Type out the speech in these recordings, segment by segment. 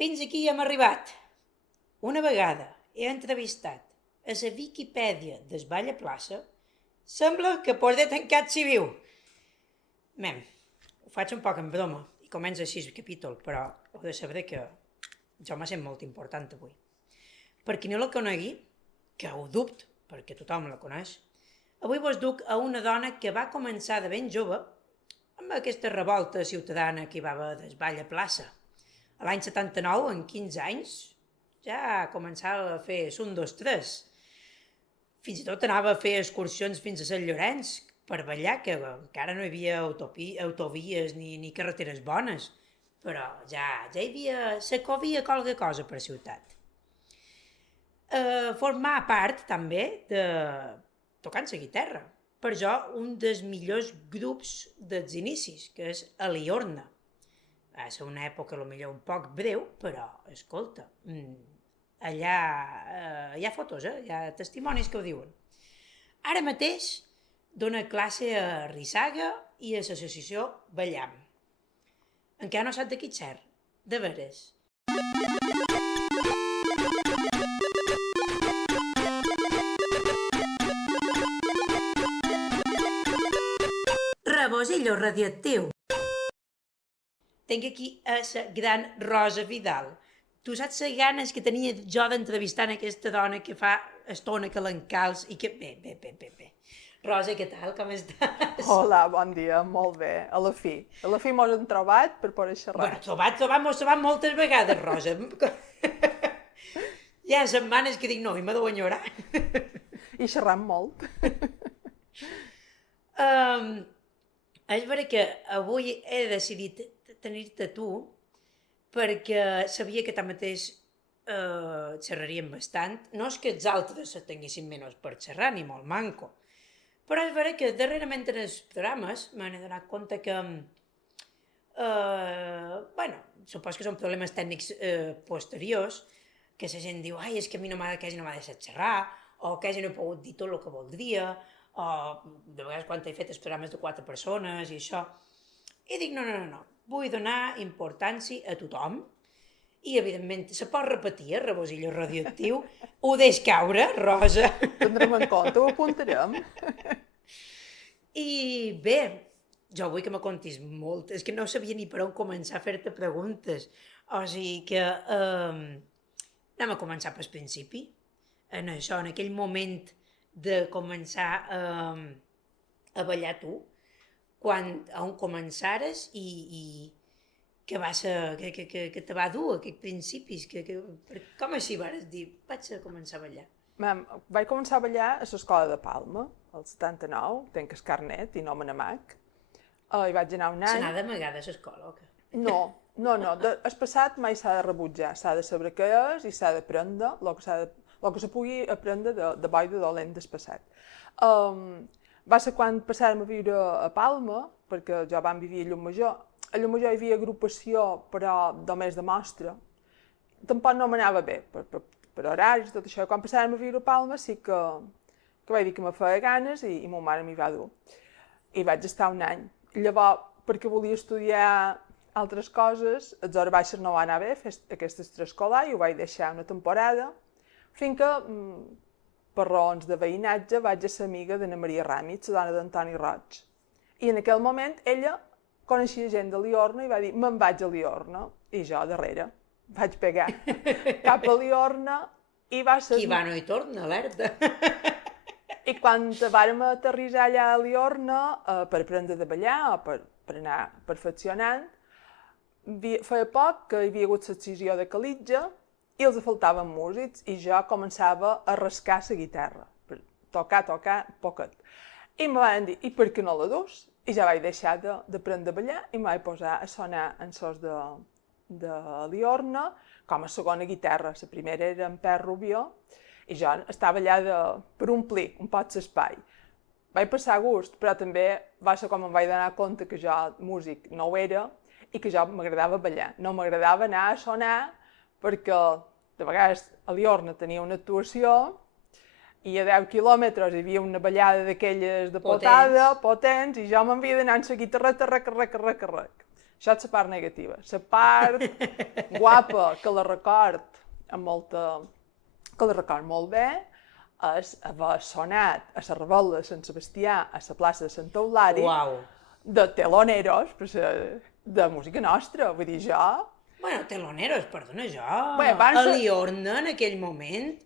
Fins aquí hem arribat. Una vegada he entrevistat a la Viquipèdia del Vall a Plaça, sembla que podré tancar si viu. Mem, ho faig un poc en broma i comença així el capítol, però heu de saber que jo m'ha sent molt important avui. Per qui no la conegui, que ho dubto, perquè tothom la coneix, avui vos duc a una dona que va començar de ben jove amb aquesta revolta ciutadana que hi va haver del Vall a Plaça. A l'any 79, en 15 anys, ja començava a fer un, dos, tres. Fins i tot anava a fer excursions fins a Sant Llorenç per ballar, que encara no hi havia autovies ni carreteres bones, però ja hi havia, s'acovia qualque cosa per ciutat. Formar part també de tocant la guitarra. Per jo, un dels millors grups dels inicis, que és Aliorna. Va ser una època potser un poc breu, però, escolta, allà hi ha fotos, hi ha testimonis que ho diuen. Ara mateix dona classe a Rissaga i a l'associació Ballam. Encara no sap de qui xer, de veres. Rebosillo radioactiu. Tinc aquí a la gran Rosa Vidal. Tu saps les ganes que tenia jo d'entrevistar aquesta dona que fa estona que l'encalç i que... Bé. Rosa, què tal? Com estàs? Hola, bon dia, molt bé. A la fi mos hem trobat per poder xerrar. Bueno, mos trobat moltes vegades, Rosa. Hi ha setmanes que dic, no, i m'ha d'enyorar. I xerram molt. És vera que avui he decidit tenir-te tu perquè sabia que tanmateix xerraríem bastant. No és que els altres se tinguessin menys per xerrar, ni molt manco. Però és vera que darrerament en els programes m'he donat compte que supos que són problemes tècnics posteriors, que la gent diu, ai, és que a mi quasi no m'ha deixat xerrar, o quasi no he pogut dir tot el que voldria, o de vegades quan he fet els programes de 4 persones i això. I dic, no, vull donar importància a tothom i, evidentment, se pot repetir, Rebosillo radioactiu, ho deix caure, Rosa. Tindrem en compte, ho apuntarem. I bé, jo vull que me contis molt, és que no sabia ni per on començar a fer-te preguntes, o sigui que anem a començar pel principi, en això, en aquell moment de començar a ballar tu, on començares i que te va dur aquests principis, com així vas dir, vaig a començar a ballar? Vaig començar a ballar a l'escola de Palma, al 79, tenc el carnet i no me n'amac. I vaig anar un any... Se n'ha d'amagar de l'escola, o què? No, el passat mai s'ha de rebutjar, s'ha de saber què és i s'ha d'aprendre el que se pugui aprendre de bo i de dolent del passat. Va ser quan passàrem a viure a Palma, perquè jo vam vivir a Llucmajor. A Llucmajor hi havia agrupació, però només de mostra. Tampoc no m'anava bé, per horaris i tot això. Quan passàrem a viure a Palma sí que vaig dir que me feia ganes i ma mare m'hi va dur. I vaig estar un any. Llavors, perquè volia estudiar altres coses, a les hores baixes no va anar bé, fer aquest extraescolar, i ho vaig deixar una temporada, fins que, per raons de veïnatge, vaig ser amiga d'Anna Maria Ràmit, la dona d'Antoni Roig. I en aquell moment ella coneixia gent de Liorna i va dir, me'n vaig a Liorna. I jo, darrere, vaig pegar cap a Liorna i va ser... Qui va no hi torna, alerta. I quan vàrem aterrissar allà a Liorna per aprendre a ballar o per anar perfeccionant, feia poc que hi havia hagut l'excisió de Calitja i els faltaven músics i jo començava a rascar la guitarra, per tocar, poquet. I em van dir, i per què no la dus? I ja vaig deixar d'aprendre a ballar i em vaig posar a sonar en sos de Liorna com a segona guitarra. La primera era en Per Rubió i jo estava allà per omplir un poc l'espai. Vaig passar gust, però també va ser com em vaig donar compte que jo músic no ho era i que jo m'agradava ballar. No m'agradava anar a sonar perquè de vegades a Liorna tenia una actuació i a 10 quilòmetres hi havia una ballada d'aquelles de potada, potents, i jo m'havia d'anar amb la guitarreta, rec. Això és la part negativa. La part guapa, que la record amb molta... que la record molt bé, és haver sonat a la Revetlla de Sant Sebastià, a la plaça de Sant Eulària, Uau! de teloneros, de música nostra. Vull dir, jo... Bueno, teloneros, perdona, jo... Bé, abans A de- Liorna, en aquell moment...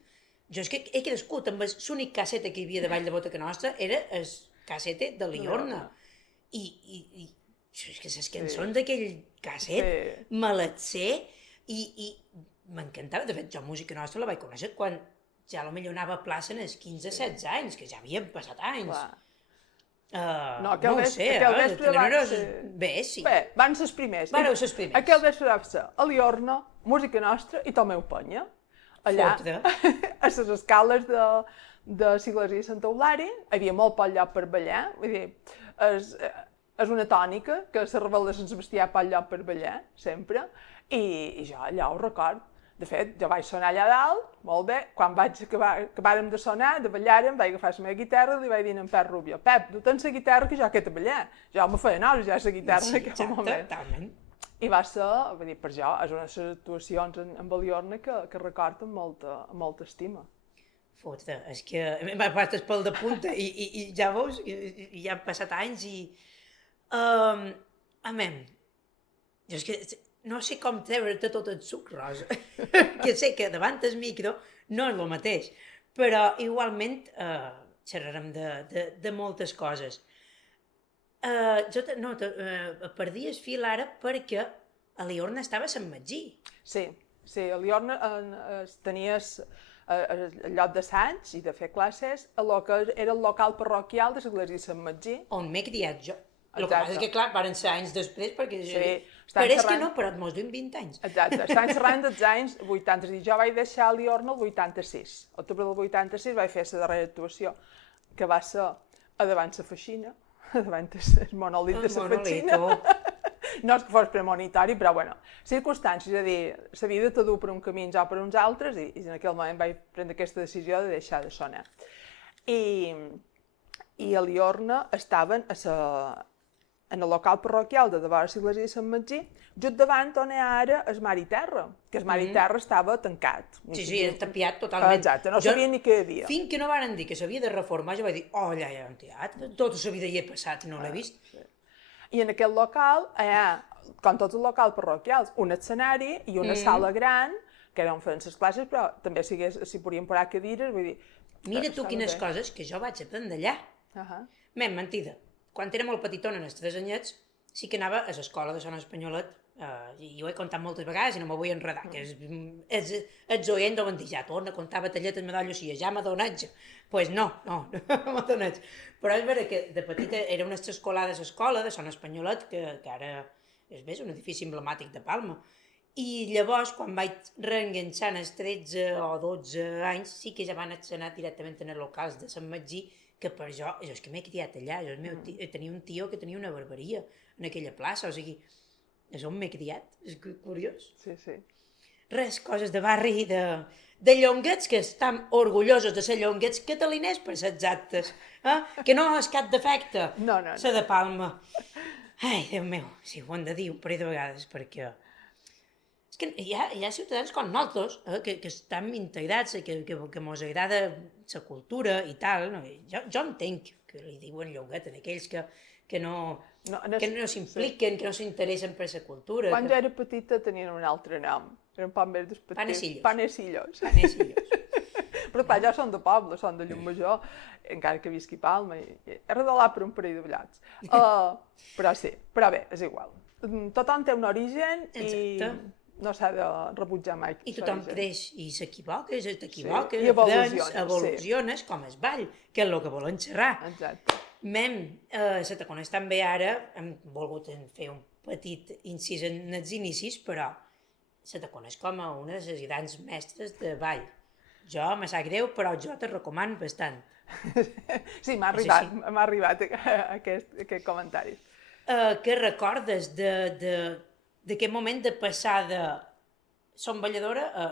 Jo és que he crescut amb l'únic caseta que hi havia de Vall de Boteca Nostra era el caseta de Liorna. I és que les cançons d'aquell casset me les sé i m'encantava. De fet, jo música nostra la vaig conèixer quan ja potser anava a plaça en els 15-16 anys, que ja havien passat anys. Clar. No, aquell ho vespre- sé, aquell de vespre van teloneros... ser- Bé, sí. Bé, van ser els primers. Vareu ser els primers. Aquell vespre va ser a Liorna, música nostra i Tomeu Penya. Allà, Fotre. a les escales de l'església de Santa Eulària, hi havia molt poc lloc per ballar. Vull dir, és una tònica que la Revetlla de Sant Sebastià poc lloc per ballar, sempre. I jo allà ho record. De fet, jo vaig sonar allà dalt, molt bé. Quan vaig acabàrem de sonar, de ballar-em, vaig agafar la meva guitarra i li vaig dir a en Pep Rubio: Pep, tu tens la guitarra que jo que he de ballar. Jo me feia nosa ja la guitarra Sí, en aquell exacte, moment. totalment. I va ser, vull dir, per jo, és una de les actuacions en Liorna que record amb molta estima. Fotre, és que m'ha passat pel de punta i ja veus, i ja han passat anys i... Amem, jo és que no sé com treure-te tot el suc rosa, que sé que davant el micro no és el mateix, però igualment xerrarem de moltes coses. Perdí el fil ara perquè a Liorna estava a Sant Magí. Sí, a Liorna tenies el lloc d'assaig i de fer classes a lo que era el local parroquial de l'església de Sant Magí. On m'he criat jo. El que Exacte. passa és que, clar, van ser anys després, perquè... Sí, però és que xerrant- no, però et mos duim 20 anys. Exacte, estan xerrant dels anys 80. I jo vaig deixar a Liorna el 86. Octubre del 86 vaig fer la darrera actuació, que va ser a davant la feixina, a davant el monòlit de la feixina. No és que fos premonitori, però bueno, circumstàncies, és a dir, la vida te du per un camí o per uns altres i en aquell moment vaig prendre aquesta decisió de deixar de sonar. I a Liorna estaven en el local parroquial de davant l'església de Sant Magí, just davant on hi ha ara el Mar i Terra, que el Mar i Terra estava tancat. Sí, era tapiat totalment. Exacte, no sabia ni què hi havia. Fins que no varen dir que s'havia de reformar, jo vaig dir, oh, allà hi ha un teatre, tota la vida hi he passat i no l'he vist. I en aquest local hi ha, com tots els locals parroquials, un escenari i una sala gran, que era on feien les classes, però també s'hi podien posar cadires, vull dir... Mira tu estava quines bé. coses que jo vaig aprendre allà. Mentida. Quan era molt petitona, en els 3 anyets, sí que anava a l'escola de Son Espanyolet, i ho he contat moltes vegades i no m'ho vull enredar, que els oients deuen dir, ja torna a contar batalletes, medalles, i ja m'ha donat ja. Pues no m'ha donat. Però és vera que de petita era una extraescolar de l'escola de Son Espanyolet, que ara és un edifici emblemàtic de Palma. I llavors, quan vaig reenganxar als 13 o 12 anys, sí que ja van anar directament en els locals de Sant Magí, que per jo és que m'he criat allà, tenia un tio que tenia una barberia en aquella plaça, o sigui, és on m'he criat, és curiós. Sí. Res, coses de barri, de llonguets, que estan orgullosos de ser llonguets cataliners, per ser exactes, que no és cap defecte, No. ser de Palma. Ai, Déu meu, sí, ho hem de dir un parell de vegades, perquè... És que hi ha ciutadans com nosaltres, que estan integrats, que mos agrada la cultura i tal. No? Jo entenc que li diuen llonguet a aquells que no s'impliquen, que no s'interessen per la cultura. Quan jo era petita tenien un altre nom, eren poc més despectius. Panecillos. Panecillos. Però clar, jo són de poble, són de Llumajor, encara que visqui a Palma, i he redalat per un parell de ballats. Però bé, és igual. Tothom té un origen i no s'ha de rebutjar mai. I tothom creix i s'equivoca, t'equivoques, i evoluciones com es ball, que és el que volen xerrar. Exacte. Se te coneix també ara, hem volgut fer un petit incís en els inicis, però se te coneix com a una de les grans mestres de ball. Jo, me sap greu, però jo te recomano bastant. Sí, m'ha arribat aquest comentari. Què recordes d'aquest moment de passar de som balladora a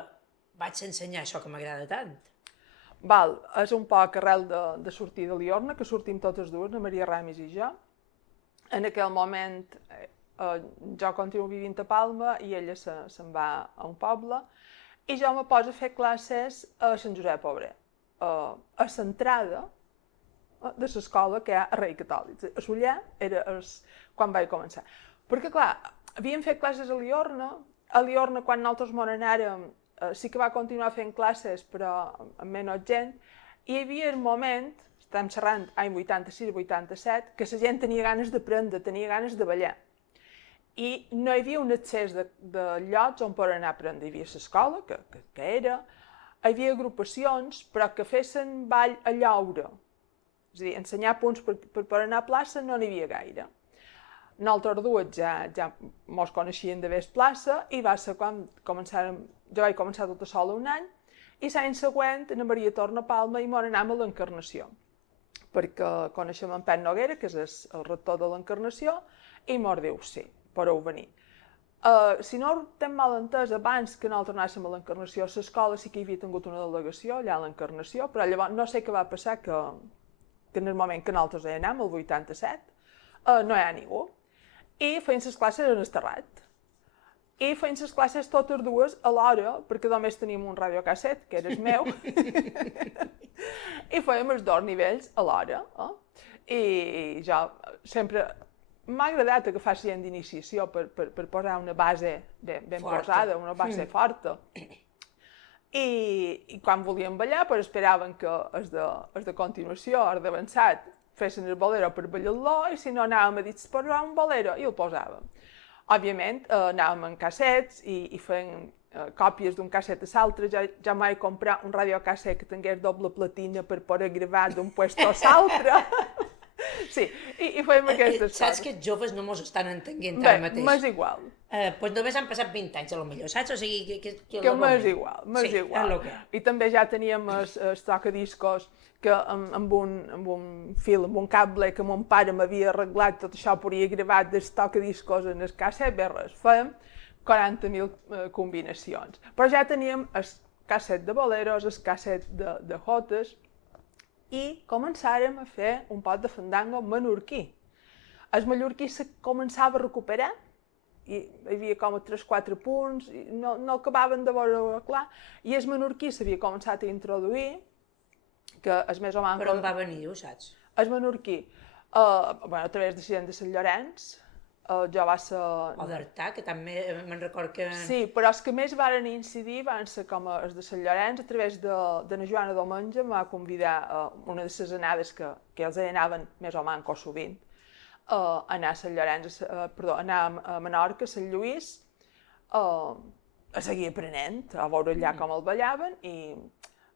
vaig ensenyar això que m'agrada tant? Val, és un poc arrel de sortir de Liorna, que sortim totes dues, la Maria Ramis i jo. En aquell moment jo continuo vivint a Palma i ella se'n va a un poble, i jo me poso a fer classes a Sant Josep Obrer, a l'entrada de l'escola que hi ha a Rei Catòlic. A Sollà era quan vaig començar. Perquè, clar, havíem fet classes a Liorna quan nosaltres mos n'anàrem, sí que va continuar fent classes, però amb menys gent, i hi havia un moment, estem xerrant any 86-87, que la gent tenia ganes d'aprendre, tenia ganes de ballar. I no hi havia un accés de llocs on poder anar a aprendre. Hi havia l'escola, que era, hi havia agrupacions, però que fessin ball a lloure. És a dir, ensenyar punts per poder anar a plaça no n'hi havia gaire. Nosaltres dues ja mos coneixien de més plaça i va ser quan jo vaig començar tota sola un any i l'any següent la Maria torna a Palma i mos anàvem a l'Encarnació, perquè coneixem en Pep Noguera, que és el rector de l'Encarnació, i mos diu, sí, podeu venir. Si no ho tenc mal entès, abans que nosaltres anàssim a l'Encarnació, a l'escola sí que hi havia tingut una delegació allà a l'Encarnació, però llavors no sé què va passar, que en el moment que nosaltres hi anem, el 87, no hi ha ningú. I feien les classes en el terrat. I feien les classes totes dues alhora, perquè només teníem un radiocasset, que era el meu, i fèiem els dos nivells alhora. I jo sempre m'ha agradat agafar la gent d'iniciació per posar una base ben posada, una base forta. I quan volíem ballar, però esperaven que els de continuació, els d'avançat, fessin el bolero per ballar-lo, i si no anàvem a dir, posar un bolero, i el posàvem. Òbviament, anàvem en cassets i feien còpies d'un casset a l'altre. Ja m'he comprat un radiocasset que tingués doble platina per poder gravar d'un puesto a l'altre. Sí, i fèiem aquestes coses. Saps que els joves no mos estan entenent ara mateix? M'és igual. Doncs només han passat 20 anys, potser, saps? O sigui, que m'és igual, m'és igual. I també ja teníem el tocadiscos que amb un fil, amb un cable que mon pare m'havia arreglat, tot això podia gravar des tocadiscos en el casset, bé res, fèiem 40.000 combinacions. Però ja teníem el casset de boleros, el casset de jotes, i començàrem a fer un pot de fandango menorquí. El mallorquí se començava a recuperar, i hi havia com 3-4 punts, i no acabaven de veure clar, i el menorquí s'havia començat a introduir, que és més o menys... Per on va venir, ho saps? El menorquí, a través de gent de Sant Llorenç, jo va ser... O d'Artà, que també me'n record que... Sí, però els que més varen incidir van ser com els de Sant Llorenç, a través de na Joana Domenge, em va convidar a una de les anades que els anaven més o menys sovint, a anar a Sant Llorenç, anar a Menorca, a Sant Lluís, a seguir aprenent, a veure allà com el ballaven, i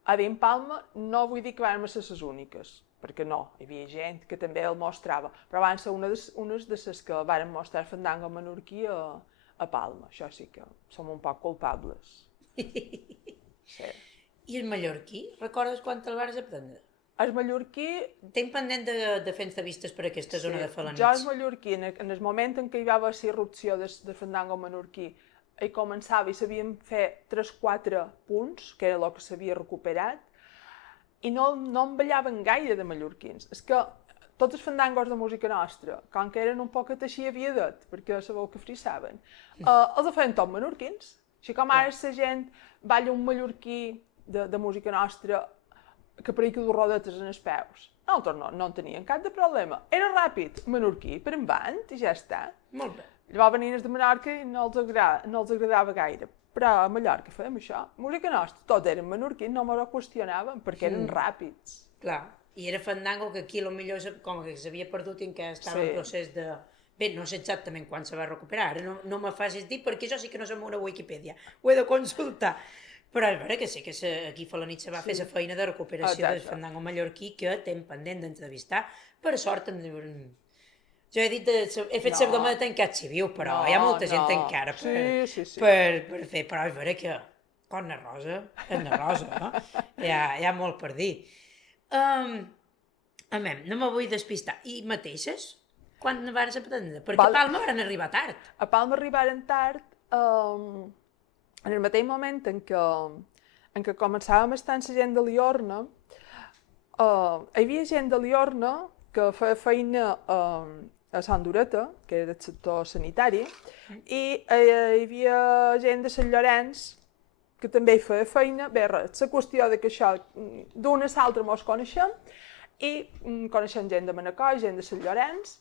a dins Palma no vull dir que vam ser les úniques, perquè no, hi havia gent que també el mostrava, però van ser unes de les que varen mostrar fandango menorquí a Palma. Això sí que som un poc culpables. Sí. I el mallorquí? Recordes quan te'l vas aprendre? El mallorquí... Tinc pendent de fer entrevistes per aquesta zona de Felanitx. Jo el mallorquí, en el moment en què hi va haver la irrupció del fandango menorquí, hi començava i sabíem fer 3-4 punts, que era el que s'havia recuperat, i no en ballaven gaire de mallorquins. És que tots els fandangos de música nostra, com que eren un poquet així aviadet, perquè sabeu que frissaven, els feien tots menorquins. Així com ara la gent balla un mallorquí de música nostra que per ahí que du rodetes en els peus. Nosaltres no en teníem cap de problema. Era ràpid, menorquí, per endavant, i ja està. Molt bé. Llavors venien de Menorca i no els agradava gaire. Però a Mallorca fèiem això. Música nostra, tot eren menorquins, no m'ho qüestionàvem, perquè eren ràpids. Clar, i era fandango que aquí potser com que s'havia perdut i que estava en procés de... Bé, no sé exactament quan se va recuperar, ara no me facis dir, perquè jo sí que no som una Wikipedia, ho he de consultar. Però és vera que sí que aquí a Felanitx se va fer la feina de recuperació del fandango mallorquí que tem pendent d'entrevistar. Per sort, jo he fet l'abdomen de tancat civil, però hi ha molta gent encara per fer, però és vera que quan és na rosa, hi ha molt per dir. No me vull despistar. I mateixes? Quan vas aprendre? Perquè a Palma van arribar tard. A Palma arribaren tard, en el mateix moment en què començàvem a estar amb la gent de Liorna, hi havia gent de Liorna que feia feina a a Sant Dureta, que era del sector sanitari, i hi havia gent de Sant Llorenç que també hi feia feina. Bé, res, la qüestió de que això, d'una a l'altra mos coneixem, i coneixem gent de Manacor, gent de Sant Llorenç,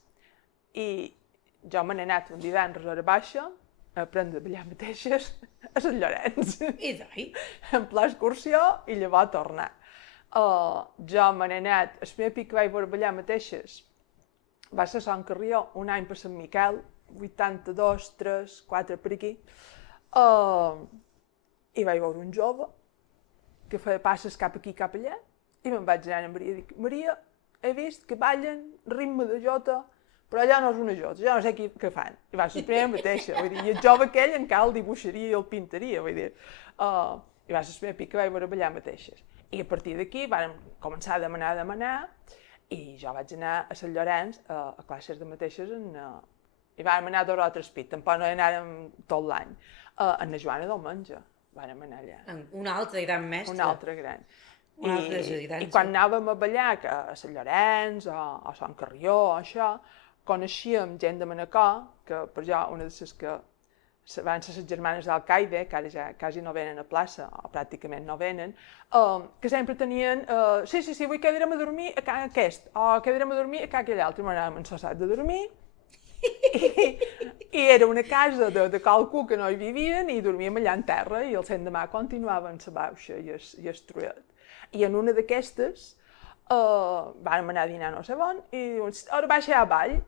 i jo me n'he anat un divendres a hora baixa a aprendre allà mateixes a Sant Llorenç. I doi? En pla excursió, i llavors tornar. Jo me n'he anat, el primer pic que vaig veure allà mateixes va ser a Sant Carrió, un any per Sant Miquel, 82, 3, 4 per aquí, i vaig veure un jove que feia passes cap aquí, cap allà, i me'n vaig anar a Maria i dic, Maria, he vist que ballen ritme de jota, però allà no és una jota, ja no sé què fan. I va ser la primera mateixa, vull dir, i el jove aquell encara el dibuixaria i el pintaria, vull dir. I va ser el primer pic que vaig veure allà mateixes. I a partir d'aquí vam començar a demanar, i jo vaig anar a Sant Llorenç a classes de mateixes i vam anar 2 o 3 pits, tampoc no hi anàrem tot l'any. En la Joana del Menja vam anar allà. Una altra gran mestra. Una altra gran. I quan anàvem a ballar a Sant Llorenç o a Sant Carrió o això, coneixíem gent de Manacor, que per jo una de les que van ser les germanes d'Alcaide, que ara ja quasi no venen a plaça, o pràcticament no venen, que sempre tenien, sí, avui quedarem a dormir a can aquest, o quedarem a dormir a can aquell altre, m'anàvem ensossats de dormir, i era una casa de qualcú que no hi vivien i dormíem allà en terra i el l'endemà continuaven la bauxa i el truet. I en una d'aquestes vam anar a dinar no sé on i diuen, ara baixa a ball,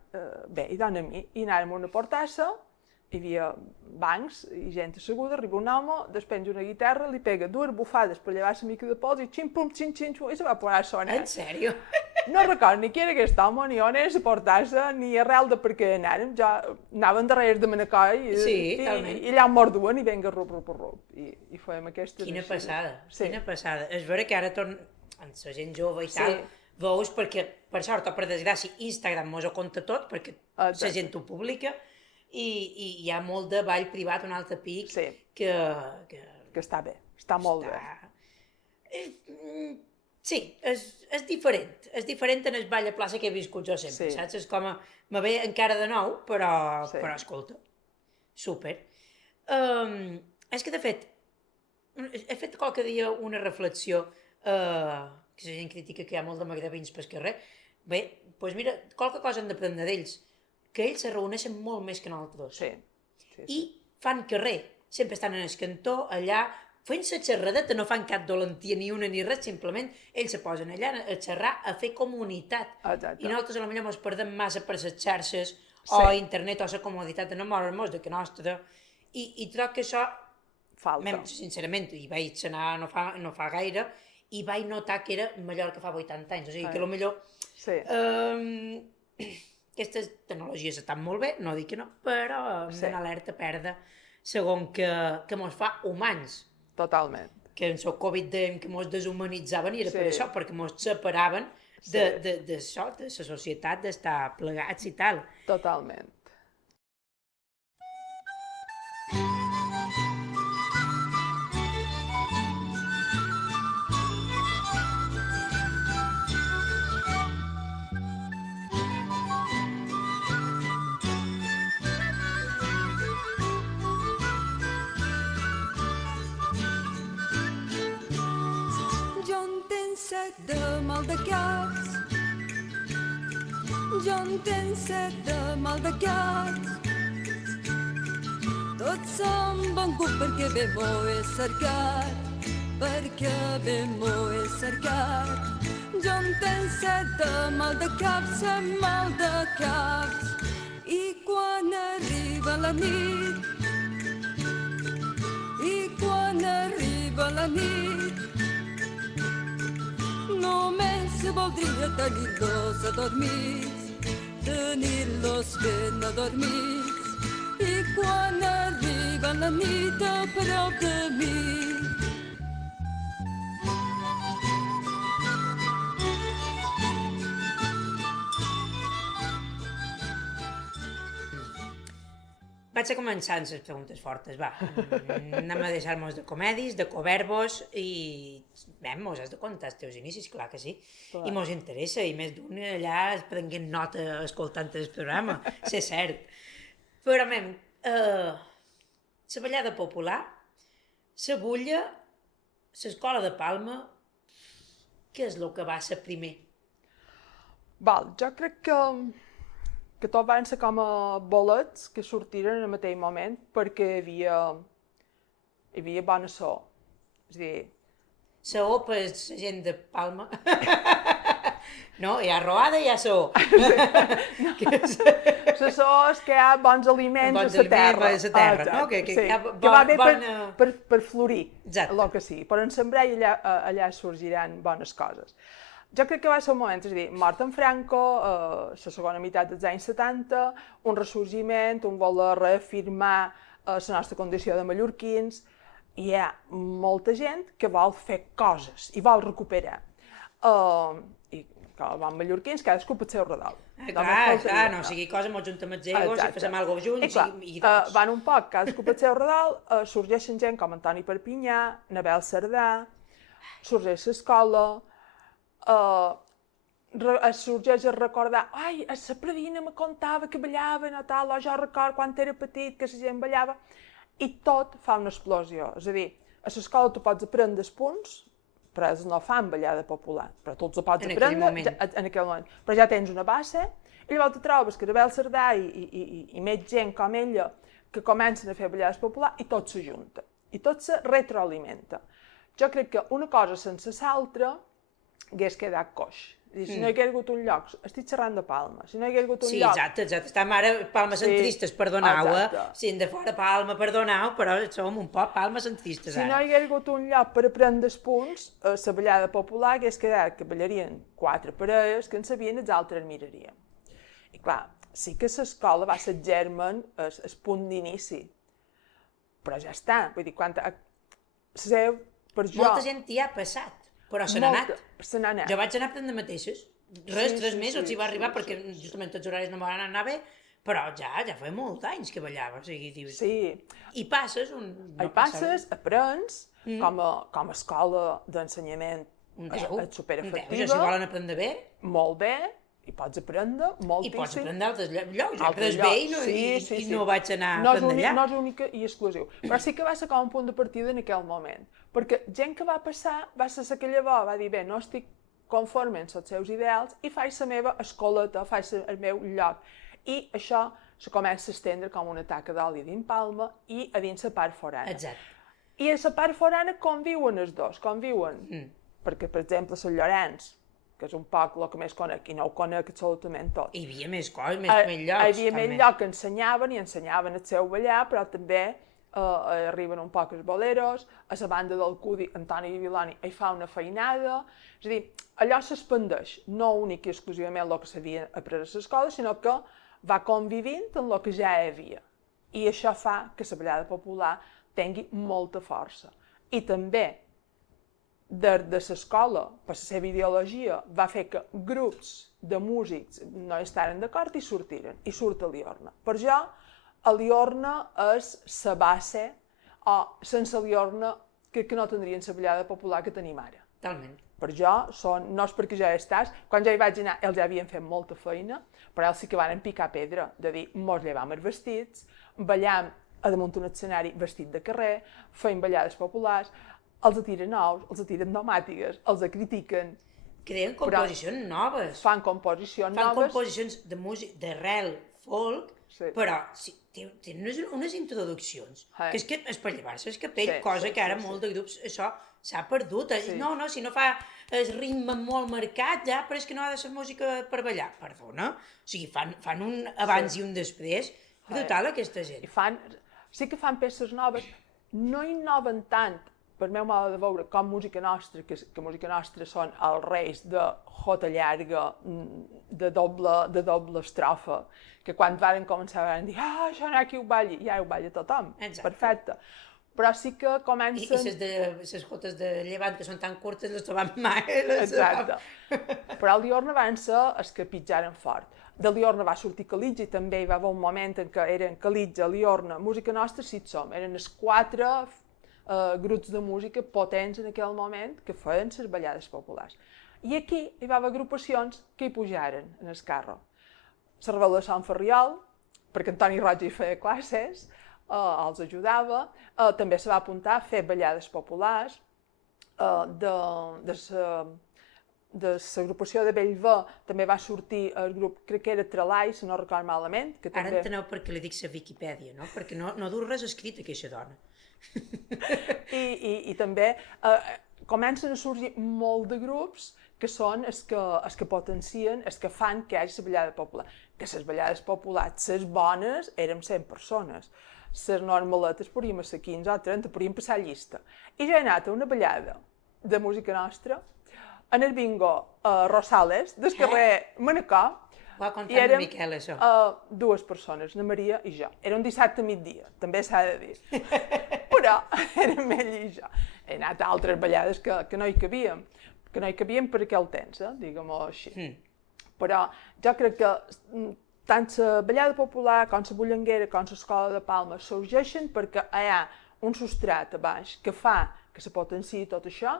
bé, i dona a mi, i anàvem a una portassa, hi havia bancs i gent asseguda, arriba un home, despenja una guitarra, li pega 2 bufades per llevar la mica de pols i xim-pum, xim-xim, i se va posar a sonar. En sèrio? No recordo ni qui era aquest home, ni on era la portassa, ni arrel de per què anàrem. Ja anaven darrere de Manacor i allà em morduen i venga rup. I fèiem aquesta... Quina passada, quina passada. És vera que ara amb la gent jove i tal, veus perquè, per sort o per desgràcia, Instagram mos ho conta tot, perquè la gent ho publica, i hi ha molt de ball privat, un altre pic, que està bé, està molt bé. Sí, és diferent. És diferent en el ball a plaça que he viscut jo sempre, saps? És com me ve encara de nou, però escolta, súper. És que, de fet, he fet qualque dia una reflexió, que la gent critica que hi ha molt de magrebins pel carrer. Bé, doncs mira, qualque cosa hem d'aprendre d'ells, que ells se reuneixen molt més que nosaltres. I fan carrer, sempre estan en el cantó, allà, fent la xerradeta, no fan cap dolentia ni una ni res, simplement ells se posen allà a xerrar, a fer comunitat. I nosaltres potser ens perdem massa per les xarxes o internet o la comoditat d'enamorar-nos de que nostra. I trobo que això, sincerament, hi vaig anar no fa gaire i vaig notar que era millor que fa 80 anys. O sigui que potser aquestes tecnologies estan molt bé, no dic que no, però hem d'anar alerta a perdre segons que mos fa humans. Totalment. Que en el Covid dèiem que mos deshumanitzaven i era per això, perquè mos separaven d'això, de la societat, d'estar plegats i tal. Totalment. De mal de caps, jo en tenc set de mal de caps. Tots s'han vengut perquè bé m'ho he cercat, perquè bé m'ho he cercat. Jo en tenc set de mal de caps, mal de caps. I quan arriba la nit, només voldria tenir-los adormits, tenir-los ben adormits. I quan arriba la nit a prop de mi, Vaig a començar amb les preguntes fortes, va. Anem a deixar-nos de comèdis, de coverbos i... Bé, mos has de contar els teus inicis, clar que sí. Clar. I mos interessa, i més d'un allà es prenguent nota escoltant el programa, és cert. Però, la ballada popular, la bulla, l'escola de Palma, què és el que va ser primer? Val, jo crec que tot van ser com a bolets que sortiren al mateix moment perquè hi havia bona so. És a dir, Saó per la gent de Palma. No, hi ha roada i hi ha saó. la so és que hi ha bons aliments a la terra. Exacte, no? Que sí. hi ha Que va bé bona... per florir, Exacte. el que sí. Per sembrar i allà sorgiran bones coses. Jo crec que va ser un moment, és a dir, mort en Franco, la segona meitat dels anys 70, un ressorgiment, un voler reafirmar la nostra condició de mallorquins, i hi ha molta gent que vol fer coses i vol recuperar. I com van mallorquins, cadascú pot ser redol. Clar, no, o sigui, cosa molt junt amb els egos, si fem alguna cosa junts i dos. Van un poc, cadascú pot ser redol, sorgeixen gent com Antoni Perpinyà, Nabel Cerdà, sorgeix l'escola, sorgeix a recordar, ai, a la Predina me contava que ballaven o tal, o jo record quan era petit que la gent ballava, i tot fa una explosió. És a dir, a l'escola tu pots aprendre els punts, però ells no fan ballada popular, però tu els pots aprendre en aquell moment. Però ja tens una base, i llavors te trobes que Nabel Cerdà i més gent com ella que comencen a fer ballades populars i tot s'ajunta, i tot se retroalimenta. Jo crec que una cosa sense l'altra hagués quedat coix. Si no hi hagués hagut un lloc, estic xerrant de Palma, si no hi hagués hagut un lloc... Sí, exacte, estem ara palmacentristes, perdoneu, si de fora Palma, perdoneu, però som un poc palmacentristes ara. Si no hi hagués hagut un lloc per aprendre els punts, la ballada popular hagués quedat que ballarien 4 parelles, que en sabien, els altres mirarien. I clar, sí que l'escola va ser germen, el punt d'inici, però ja està, vull dir, Molta gent hi ha passat. Però se n'ha anat. Jo vaig anar a aprendre mateixos. Tres mesos hi va arribar perquè justament tots els horaris no m'han anar bé, però ja fa molts anys que ballava. O sigui, dius, i passes un... Aprens, com a escola d'ensenyament et superefectiva. Un 10, si volen aprendre bé. Molt bé, i pots aprendre moltíssim. I pots aprendre altres llocs. Jo aprendes bé i no vaig anar a aprendre allà. No és únic i exclusiu. Però sí que va ser com un punt de partida en aquell moment. Perquè gent que va passar, va ser la que llavors va dir, bé, no estic conforme amb els seus ideals i faig la meva escoleta, faig el meu lloc. I això se comença a estendre com una taca d'oli dins Palma i a dins la part forana. Exacte. I a la part forana conviuen els dos, conviuen. Perquè, per exemple, Sant Llorenç, que és un poc el que més conec, i no ho conec absolutament tot. Hi havia més coses, més llocs. Hi havia més llocs que ensenyaven el seu ballar, però també arriben un poc els boleros, a la banda del Cudi, Antoni Bibiloni, hi fa una feinada, és a dir, allò s'expandeix, no únic i exclusivament el que s'havia après a l'escola, sinó que va convivint amb el que ja hi havia. I això fa que la ballada popular tingui molta força. I també, des de l'escola, per la seva ideologia, va fer que grups de músics no estaven d'acord i sortiren, i surt a Liorna. Per jo, a Liorna és la base, o sense Liorna crec que no tindrien la ballada popular que tenim ara. Talment. Per jo, no és perquè ja estàs, quan ja hi vaig anar, ells ja havien fet molta feina, però ells sí que van picar pedra, de dir, mos llevam els vestits, ballam a damunt un escenari vestit de carrer, feim ballades populars, els tiren nous, els tiren pneumàtiques, els critiquen. Creen composicions noves. Fan composicions noves. Fan composicions de música, d'arrel, folk, però tenen unes introduccions, que és que és per llevar-se el capell, cosa que ara molt de grups això s'ha perdut. No, si no fa el ritme molt marcat, ja, però és que no ha de ser música per ballar. Perdona. O sigui, fan un abans i un després brutal aquesta gent. Sí que fan peces noves, no innoven tant, per meu modo de veure, com música nostra, que música nostra són els reis de jota llarga, de doble estrofa, que quan van començar van dir això no hi ha qui ho balli, ja ho balla tothom, perfecte. Però sí que comencen... I les jotes de llevant, que són tan curtes, les trobam mai. Exacte. Però el Liorna van ser els que pitjaren fort. de Liorna va sortir Calitja i també hi va haver un moment en què eren Calitja, Liorna, Música Nostra, sí som. Eren els 4 grups de música potents en aquell moment que feien les ballades populars. I aquí hi va haver agrupacions que hi pujaren en el carro. Cervell de Sant Ferriol, perquè Antoni Roig hi feia classes, els ajudava, també se va apuntar a fer ballades populars, de l'agrupació de Bellver també va sortir el grup, crec que era Trelai, si no recordo malament. Que també... Ara enteneu per què li dic la Viquipèdia, no? Perquè no du res escrit aquesta dona. I també comencen a sorgir molt de grups que són els que potencien, els que fan que hi hagi la ballada popular. Que les ballades populars, les bones, érem 100 persones. Les normaletes podríem ser 15 o 30, podríem passar llista. I jo he anat a una ballada de música nostra, en el bingo Rosales, del carrer Manacor, Ho ha contat en Miquel, això. 2 persones, na Maria i jo. Era un dissabte a migdia, també s'ha de dir. Però érem ell i jo. He anat a altres ballades que no hi cabíem, per aquell temps, diguem-ho així. Però jo crec que tant la ballada popular com la bullanguera com l'escola de Palma sorgeixen perquè hi ha un substrat a baix que fa que se potenciï tot això,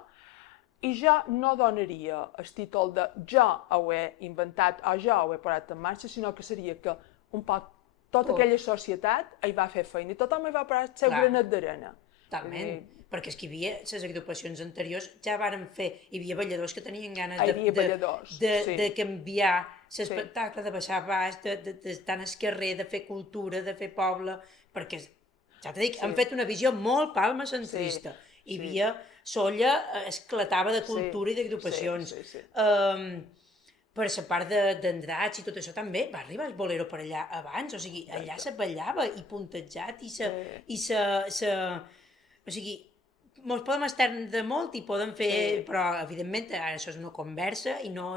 i jo no donaria el títol de jo ho he inventat o jo ho he posat en marxa, sinó que seria que un poc tota aquella societat hi va fer feina i tothom hi va posar el seu granet d'arena. Totalment, perquè és que hi havia les agrupacions anteriors, ja varen fer, hi havia balladors que tenien ganes de canviar l'espectacle, de baixar baix, d'estar al carrer, de fer cultura, de fer poble, perquè, ja t'he dit, han fet una visió molt palma centrista. Hi havia Solla, esclatava de cultura i d'agrupacions. Per la part d'Andrats i tot això també, va arribar el bolero per allà abans, o sigui, allà se ballava i puntejat o sigui, ens podem estar de molt i podem fer, però evidentment ara això és una conversa i no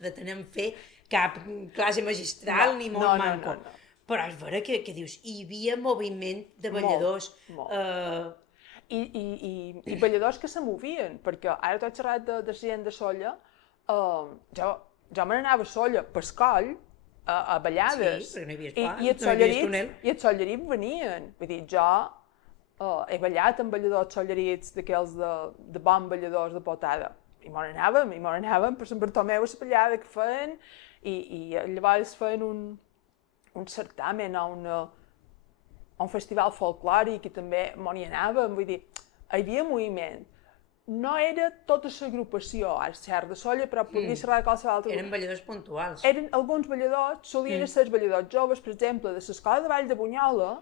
pretenem fer cap classe magistral ni molt manco. Però és vera que dius, hi havia moviment de balladors. I balladors que se movien, perquè ara t'he xerrat de la gent de Solla, jo me n'anava a Solla, per Coll, a ballades. Sí, perquè no hi havia i els sollerits venien. Vull dir, jo he ballat amb balladors sollerits d'aquells de bons balladors de potada. I me n'anàvem per Sant Bartomeu a la ballada que feien, i llavors feien un certamen a un festival folclòric i també m'hi anàvem, vull dir, hi havia moviment. No era tota l'agrupació, al cert de Solla, però podria ser de qualsevol altre grup. Eren balladors puntuals. Eren alguns balladors, solien ser els balladors joves, per exemple, de l'escola de Vall de Bunyola,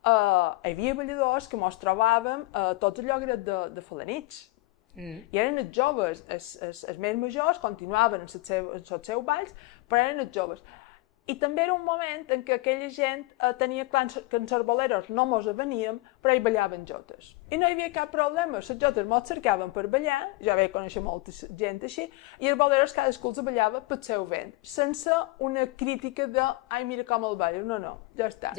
hi havia balladors que mos trobàvem tots al llogaret de Falanits. I eren els joves, els més majors continuaven en els seus balls, però eren els joves. I també era un moment en què aquella gent tenia clar que els arboleros no mos veníem, però hi ballaven jotes. I no hi havia cap problema, les jotes mos cercaven per ballar, ja vaig conèixer molta gent així, i els boleros cadascú els ballava pel seu vent, sense una crítica de «ai, mira com el ballo», no, ja està.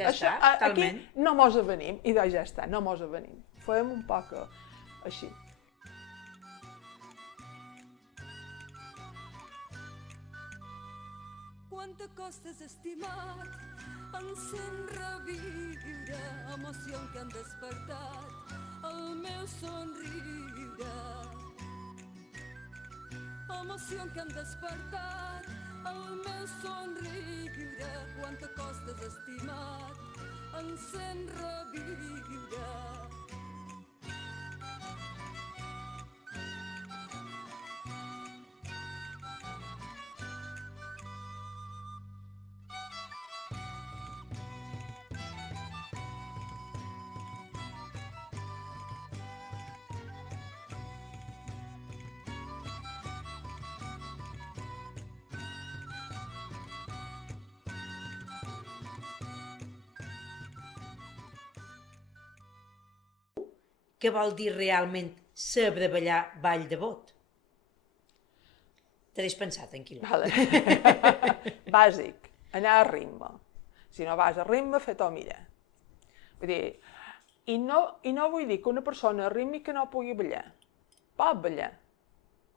Aquí no mos venim, i doncs ja està, no mos venim. Fèiem un poc així. Quant t'acostes, estimat, encén reviure emocions que han despertat el meu somriure. Emocions que han despertat el meu somriure. Quant t'acostes, estimat, encén reviure. Què vol dir realment saber ballar ball de bot? T'he pensat, tranquil·la. Bàsic, anar a ritme. Si no vas a ritme, fet-ho mirar. Vull dir, i no vull dir que una persona rítmica no pugui ballar. Pot ballar.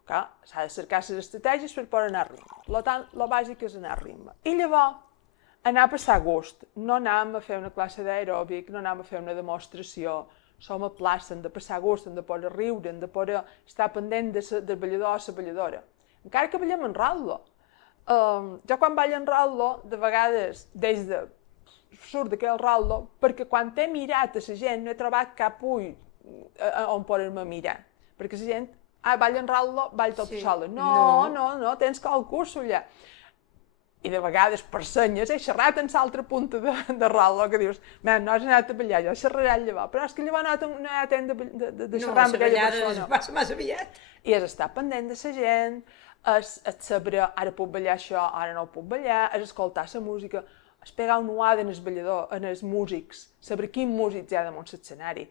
que s'ha de cercar les estratègies per poder anar a ritme. Per tant, el bàsic és anar a ritme. I llavors, anar a passar gust. No anem a fer una classe d'aeròbic, no anem a fer una demostració. Som a plaça, hem de passar gust, hem de poder riure, hem de poder estar pendent del ballador o la balladora. Encara que ballem en ratlo. Jo quan ballo en ratlo, de vegades, surt d'aquell ratlo, perquè quan he mirat a la gent no he trobat cap ull on poder-me mirar. Perquè la gent, balla en ratlo, balla tota sola. No, tens qualcú allà. I de vegades, per senyes, he xerrat en l'altra punta de ratlo, que dius, no has anat a ballar, jo xerraré llavors, però és que llavors no hi ha temps de xerrar amb aquella persona. No, la ballada passa massa aviat. I és estar pendent de la gent, és saber, ara puc ballar això, ara no puc ballar, és escoltar la música, és pegar un uada en el ballador, en els músics, saber quin músic hi ha damunt l'escenari.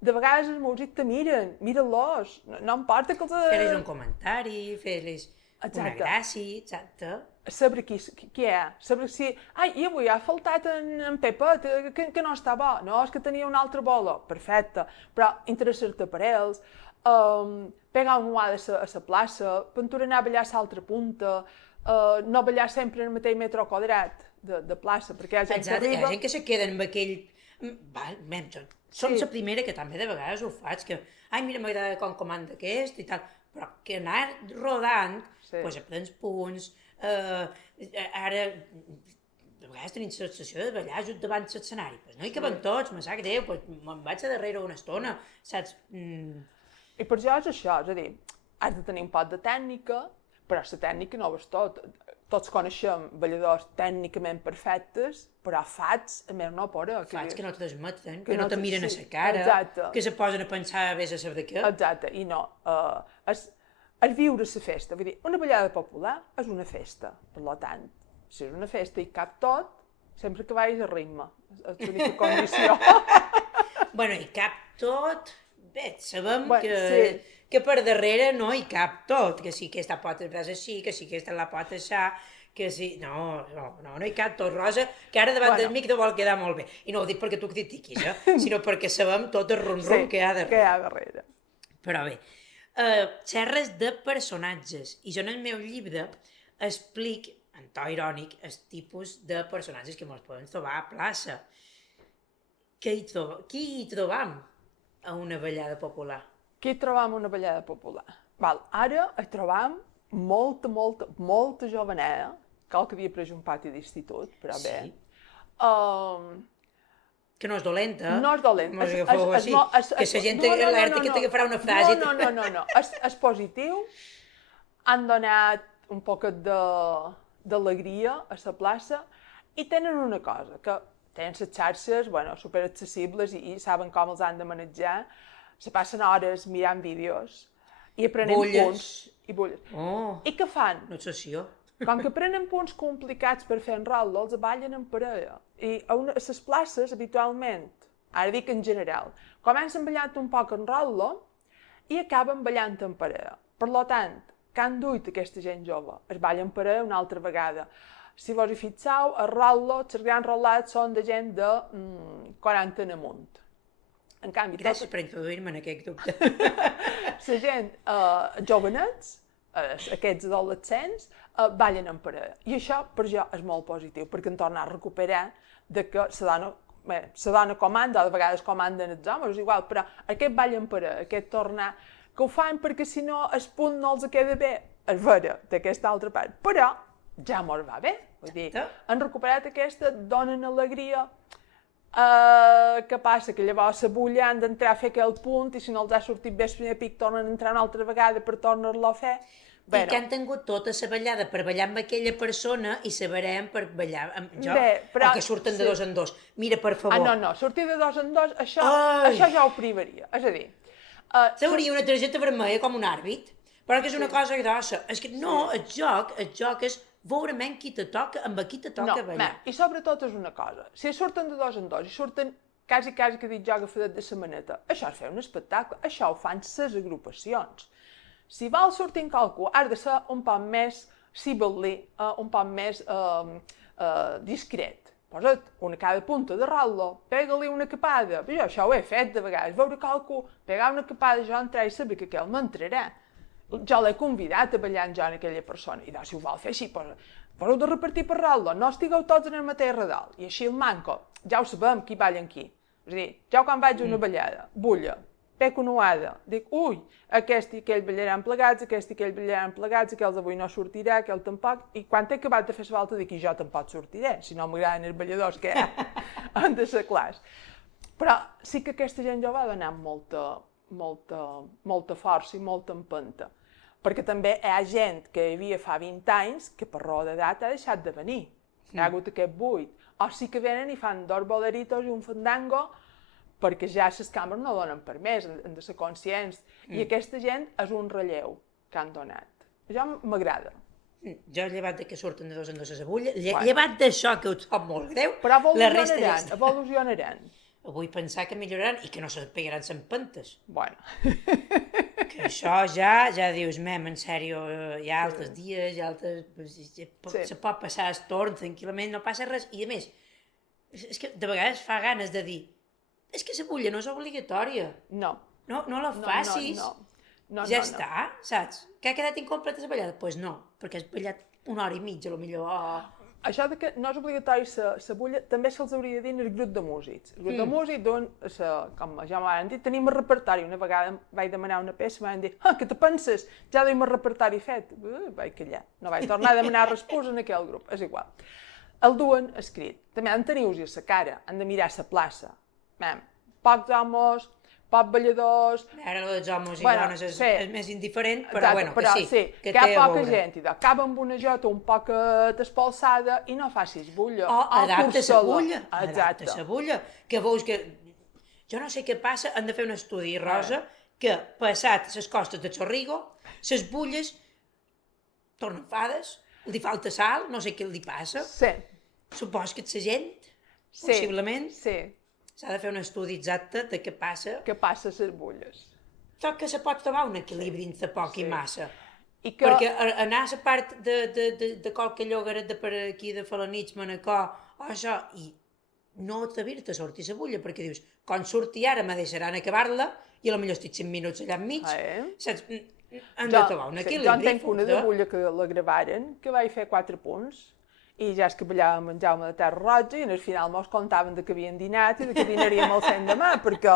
De vegades els músics te miren-los, no importa que els... Fer-los un comentari, fer-los una gràcia, exacte. Saber qui hi ha, saber si... I avui ha faltat en Pepet, que no està bo. No, és que tenia un altre bolo. Perfecte. Però interessar-te per ells, pegar un uada a la plaça, per anar a ballar a l'altra punta, no ballar sempre en el mateix metre quadrat de plaça, perquè hi ha gent que arriba... Hi ha gent que se queda amb aquell... Som la primera que també de vegades ho faig, que mira, m'agrada com comanda aquest i tal, però que anar rodant, doncs aprens punts, ara de vegades tenim la sensació de ballar just davant l'escenari, doncs no hi caben tots, me sap greu, me'n vaig a darrere una estona, saps? I per jo és això, és a dir, has de tenir un pot de tècnica, però la tècnica no ho és tot. Tots coneixem balladors tècnicament perfectes, però fats, a més no poden. Fats que no te desmeten, que no te miren a la cara, que se posen a pensar a vés a saber de què. Exacte, i no. És viure la festa. Vull dir, una ballada popular és una festa. Per tant, si és una festa i cap tot, sempre que vagis a ritme. És l'única condició. Bueno, i cap tot... Bé, sabem que per darrere no hi cap tot, que si aquesta pota és així, que si aquesta la pota així, que si... No hi cap tot, Rosa, que ara davant del mic te vol quedar molt bé. I no ho dic perquè tu critiquis, sinó perquè sabem tot el rum-rum que hi ha darrere. Però bé, xerres de personatges, i jo en el meu llibre explic, en to irònic, el tipus de personatges que ens poden trobar a plaça. Qui hi trobam a una ballada popular? Qui trobam a una ballada popular? Ara hi trobam molta joveneta, qualque dia pres un pati d'institut, però bé. Que no és dolenta. No és dolenta. Que la gent alerta que farà una frase. No. És positiu. Han donat un poc d'alegria a la plaça i tenen una cosa, que tenen les xarxes superaccessibles i saben com els han de manejar. Se passen hores mirant vídeos i aprenen punts. I bulles. I què fan? Una obsessió. Com que aprenen punts complicats per fer en ratlo, els ballen en parella. I a les places, habitualment, ara dic en general, comencen ballant un poc en ratlo i acaben ballant en parella. Per tant, que han duit aquesta gent jove? Es ballen en parella una altra vegada. Si vos hi fixeu, el ratlo, els grans rotlats són de gent de 40 en amunt. En canvi, gràcies per introduir-me en aquest dubte. La gent jovenets, aquests adolescents, ballen en parella. I això per jo és molt positiu, perquè em torna a recuperar que la dona comanda, o de vegades comanden els homes, és igual, però aquest ball en parella, aquest tornar, que ho fan perquè si no el punt no els queda bé, és vera, d'aquesta altra part. Però ja mos va bé, vull dir, han recuperat aquesta, donen alegria. Què passa? Que llavors la bulla han d'entrar a fer aquell punt i si no els ha sortit bé el primer pic tornen a entrar una altra vegada per tornar-lo a fer. I que han tingut tota la ballada per ballar amb aquella persona i sabrem per ballar amb jo, o que surten de dos en dos. Mira, per favor. No, sortir de dos en dos, això ja ho privaria. És a dir... S'hauria una targeta vermella com un àrbit, però que és una cosa grossa. És que no, el joc és veurement qui te toca, amb qui te toca ballar. I sobretot és una cosa, si surten de dos en dos i surten quasi que dic jo agafadet de la maneta, això és fer un espectacle, això ho fan les agrupacions. Si vols sortir en qualcú, has de ser un poc més civil, un poc més discret. Posa't una cada punta de ratlo, pega-li una capada, jo això ho he fet de vegades, veure qualcú, pegar una capada, jo entrar i saber que aquell m'entrarà. Jo l'he convidat a ballar amb jo en aquella persona, i si ho vol fer així, però heu de repartir per rol, no estigueu tots en el mateix redol. I així el manco, ja ho sabem qui balla amb qui. És a dir, jo quan vaig a una ballada, bulla, peco nuada, dic, ui, aquest i aquell ballaran plegats, aquest i aquell ballaran plegats, aquells avui no sortirà, aquell tampoc, i quan he acabat de fer la volta dic, i jo tampoc sortiré, si no m'agraden els balladors que han de ser clars. Però sí que aquesta gent jo va donar molta força i molta empenta, perquè també hi ha gent que hi havia fa 20 anys que per raó d'edat ha deixat de venir, hi ha hagut aquest buit, o sí que venen i fan 2 boleritos i un fandango, perquè ja les cambres no donen per més, han de ser conscients, i aquesta gent és un relleu que han donat. Jo m'agrada. Jo, llevat que surten de dos en dos a la bulla, llevat d'això que us sap molt greu, però la resta ja està. evolucionaran. Vull pensar que milloraran i que no se pegaran les pentes. Bueno. Que això ja dius, en sèrio, hi ha altres dies, hi ha altres... Se pot passar el torn tranquil·lament, no passa res. I a més, és que de vegades fa ganes de dir, és que la bulla no és obligatòria. No. No la facis. No, ja està, saps? Que ha quedat incompleta la ballada? Doncs no, perquè has ballat 1 hora i mitja, potser. Això de que no és obligatori la bulla, també se'ls hauria de dir en el grup de músics. El grup de músics, com ja m'han dit, tenim el repertori. Una vegada vaig demanar una peça, m'han dit, què te penses? Ja duim el repertori fet. Vaig callar. No vaig tornar a demanar resposta en aquell grup, és igual. El duen escrit. També han de tenir-los a la cara, han de mirar la plaça. Pocs homes, pocs balladors... Ara els homes i dones és més indiferent, però exacte, bueno, que sí, que hi ha té a poca veure. gent, i acaba amb una jota un poc espolsada i no facis bulla. O adapta la bulla, exacte. adapta la bulla, que veus que... Jo no sé què passa, han de fer un estudi, Rosa, que passat les costes de Chorrigo, les bulles tornen fades, li falta sal, no sé què li passa. Sí. Supos que la gent, possiblement, sí. s'ha de fer un estudi exacte de què passa. Què passa a les bulles. Tot que se pot trobar un equilibri entre poc i massa. I que... Perquè anar a la part de qualque llogaret de per aquí, de Falanits, Manacor, o això, i no atrevir-te a sortir la bulla, perquè dius, quan surti ara me deixaran acabar-la, i potser estic 5 minuts allà enmig. Saps? Han de trobar un equilibri. Jo en tenc una de bulla que la gravaren, que vaig fer 4 punts, i ja és que ballàvem en Jaume de Terra Roja i al final mos contaven de que havien dinat i de que dinaríem el 100 demà, perquè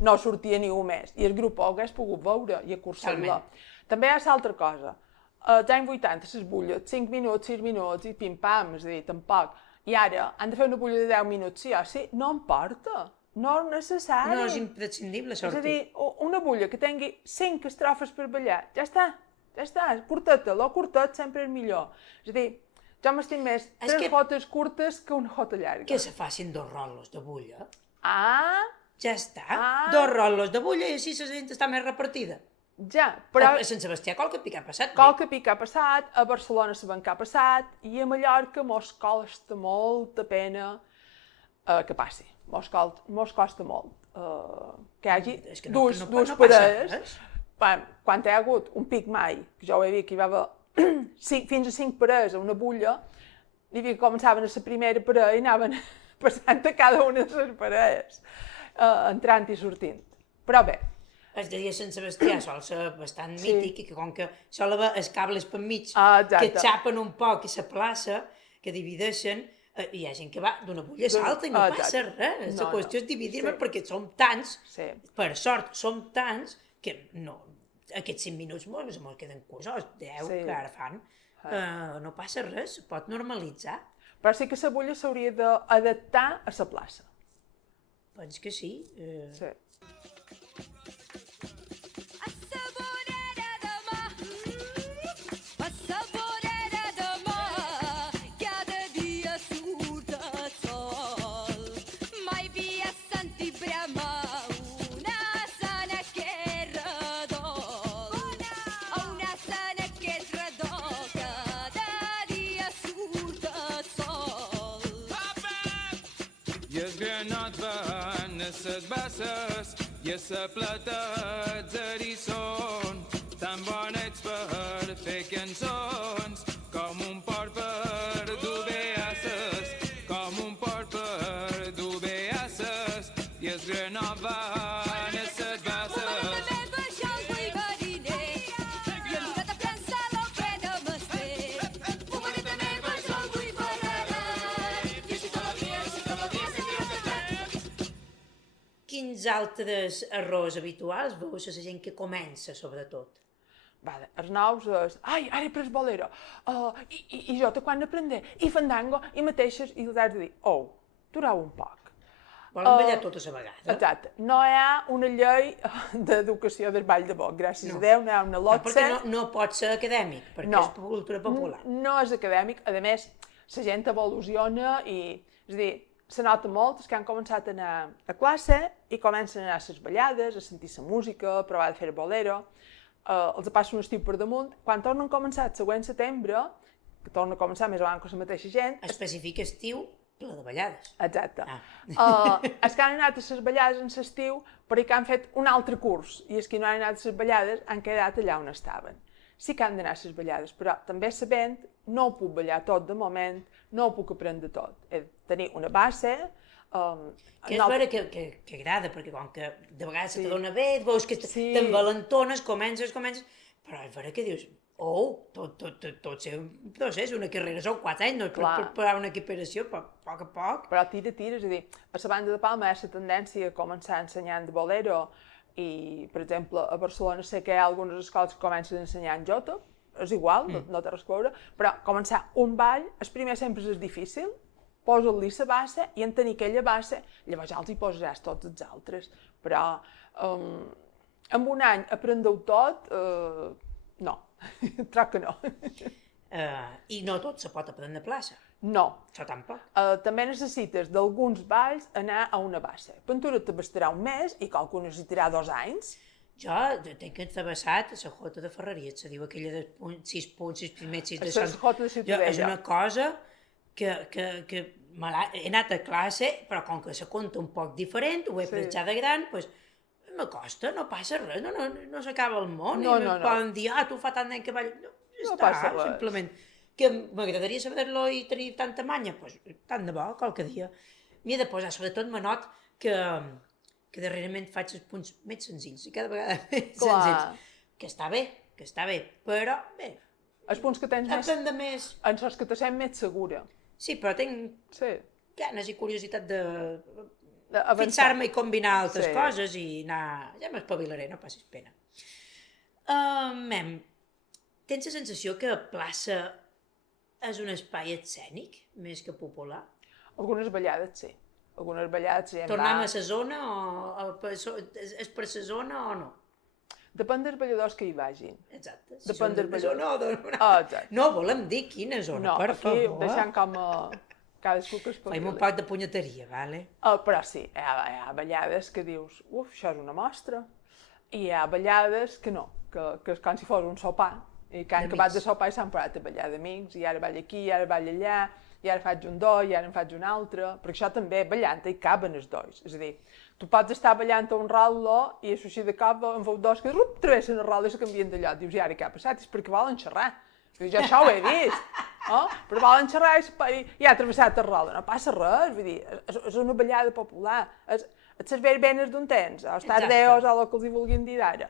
no sortia ni un mes. I el grup ho hagués pogut veure i acurçar-la. També hi ha l'altra cosa. Als anys 80, les bulles, 5 minuts, 6 minuts i pim-pam, és a dir, tampoc. I ara han de fer una bulla de 10 minuts, sí o sí, no importa. No és necessari. No és imprescindible sortir. És a dir, una bulla que tingui 5 estrofes per ballar, ja està, curteta, lo curtet sempre és millor. És a dir, jo m'estim més 3 jotes curtes que una jota llarga. Que se facin 2 rolos de bulla. Ja està. 2 rolos de bulla i així la gent està més repartida. Ja, però... A Sant Sebastià qualque pic ha passat. Qualque pic ha passat, a Barcelona sabem que ha passat, i a Mallorca mos costa molta pena que passi. Mos costa molt que hi hagi dues parelles. Quan hi ha hagut un pic mai, que jo ho he vist que hi va haver fins a 5 parelles a una bulla, hi havia que començaven a la primera parella i anaven passant a cada una de les parelles, entrant i sortint. Però bé. El de dia Sant Sebastià sol ser bastant mític i que com que sol haver els cables per mig que xapen un poc i la plaça, que divideixen, hi ha gent que va d'una bulla a l'altra i no passa res. La qüestió és dividir-me perquè som tants, per sort, som tants, que no... Aquests 5 minuts mos queden curts, 10 que ara fan, no passa res, se pot normalitzar. Però sí que la bulla s'hauria d'adaptar a la plaça. Penso que sí. Sí. Les basses i a la plata els eriçons tan bonets per fer cançons com un port per dur beasses, com un port per dur beasses i es renoven les basses. quins altres errors habituals veus a la gent que comença, sobretot? Vale, els nous és, ai, ara he pres bolero, i jo te quan aprender, i fandango, i mateixes, i els has de dir, durau un poc. Volen ballar totes a vegada? Exacte. No hi ha una llei d'educació del ball de boc, gràcies a Déu, no hi ha una lotsa. Perquè no pot ser acadèmic, perquè és cultura popular. No és acadèmic, a més, la gent evoluciona i, és a dir, se nota molt els que han començat a anar a classe i comencen a anar a les ballades, a sentir la música, a provar de fer bolero, els passa un estiu per damunt. Quan tornen a començar el següent setembre, que torna a començar més o menys la mateixa gent... Especifica estiu, ple de ballades. Exacte. Els que han anat a les ballades en l'estiu, però que han fet un altre curs, i els que no han anat a les ballades han quedat allà on estaven. Sí que han d'anar a les ballades, però també sabent, no ho puc ballar tot de moment, no ho puc aprendre tot. He de tenir una base... Que és vera que agrada, perquè com que de vegades se t'adona bé, veus que t'envalentones, comences, però és vera que dius, tot ser un procés, una carrera, són 4 anys, no es pot preparar una equiparació, però a poc a poc. Però tira, és a dir, a la banda de Palma hi ha la tendència a començar ensenyant de bolero i, per exemple, a Barcelona sé que hi ha algunes escoles que comencen ensenyant jota, és igual, no té res a veure, però començar un ball, el primer sempre és difícil, posa-li la base i en tenir aquella base, llavors ja els hi posaràs tots els altres. Però en un any aprendeu tot, no, troc que no. I no tot se pot aprendre a plaça. No. Això tampoc. També necessites d'alguns balls anar a una base. Pintura te bastarà un mes i qualcú necessitarà 2 anys. Jo tinc entrevessat a la Jota de Ferreries, se diu aquella de 6 punts, 6 primers, 6 de La Jota de Ciutadella. És una cosa que he anat a classe, però com que se conta un poc diferent, ho he pres ja de gran, doncs m'acosta, no passa res, no s'acaba el món, i no poden dir, tu fa tant d'any que ball... No passa res. Simplement que m'agradaria saber-lo i tenir tanta manya, doncs tant de bo, qualque dia. M'hi he de posar, sobretot me not que darrerament faig els punts més senzills, i cada vegada més senzills. Que està bé, però bé. Els punts que tens més... En els que te sent més segura. Sí, però tinc ganes i curiositat de fixar-me i combinar altres coses i anar... Ja m'espavilaré, no passis pena. Tens la sensació que plaça és un espai escènic més que popular? Algunes ballades, sí. Algunes ballades ja Tornem a la zona o... És per la zona o no? Depèn dels balladors que hi vagin. Exacte. Si depèn del ballador. No volem dir quina zona, per favor. No, aquí deixant com cadascú que es pugui. Faim un poc de punyeteria, vale? Però sí, hi ha ballades que dius, això és una mostra. I hi ha ballades que no, que és com si fos un sopar. I que han acabat de sopar i s'han parat a ballar d'amics, i ara balla aquí, i ara balla allà, i ara faig un do, i ara en faig un altre. Perquè això també, ballant, hi caben els dos. És a dir, tu pots estar ballant a un rallo i això així de cop en feu dos que travessen el rallo i se canvien de lloc. Dius, i ara què ha passat? És perquè volen xerrar. Dius, jo això ho he vist. Però volen xerrar i ha travessat el rallo. No passa res, vull dir, és una ballada popular. És les verbenes d'un temps, o els tardeos, o el que els hi vulguin dir d'ara.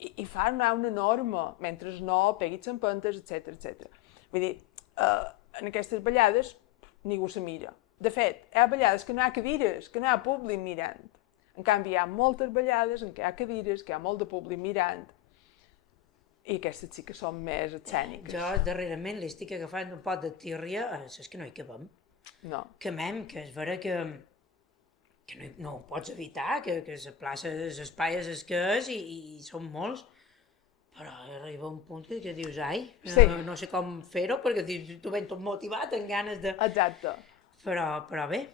I fan una norma, mentre no peguis en pentes, etc. Vull dir, en aquestes ballades ningú se mira. De fet, hi ha ballades que no hi ha cadires, que no hi ha públic mirant. En canvi, hi ha moltes ballades en què hi ha cadires, que hi ha molt de públic mirant, i aquestes sí que són més escèniques. Jo, darrerament, li estic agafant un pot de tírria, és que no hi cabem. No. Que és vera que no ho pots evitar, que la plaça, l'espai és el que és, i són molts, però arriba un punt que dius, no sé com fer-ho, perquè tu ven tot motivat, amb ganes de... Exacte. Però bé.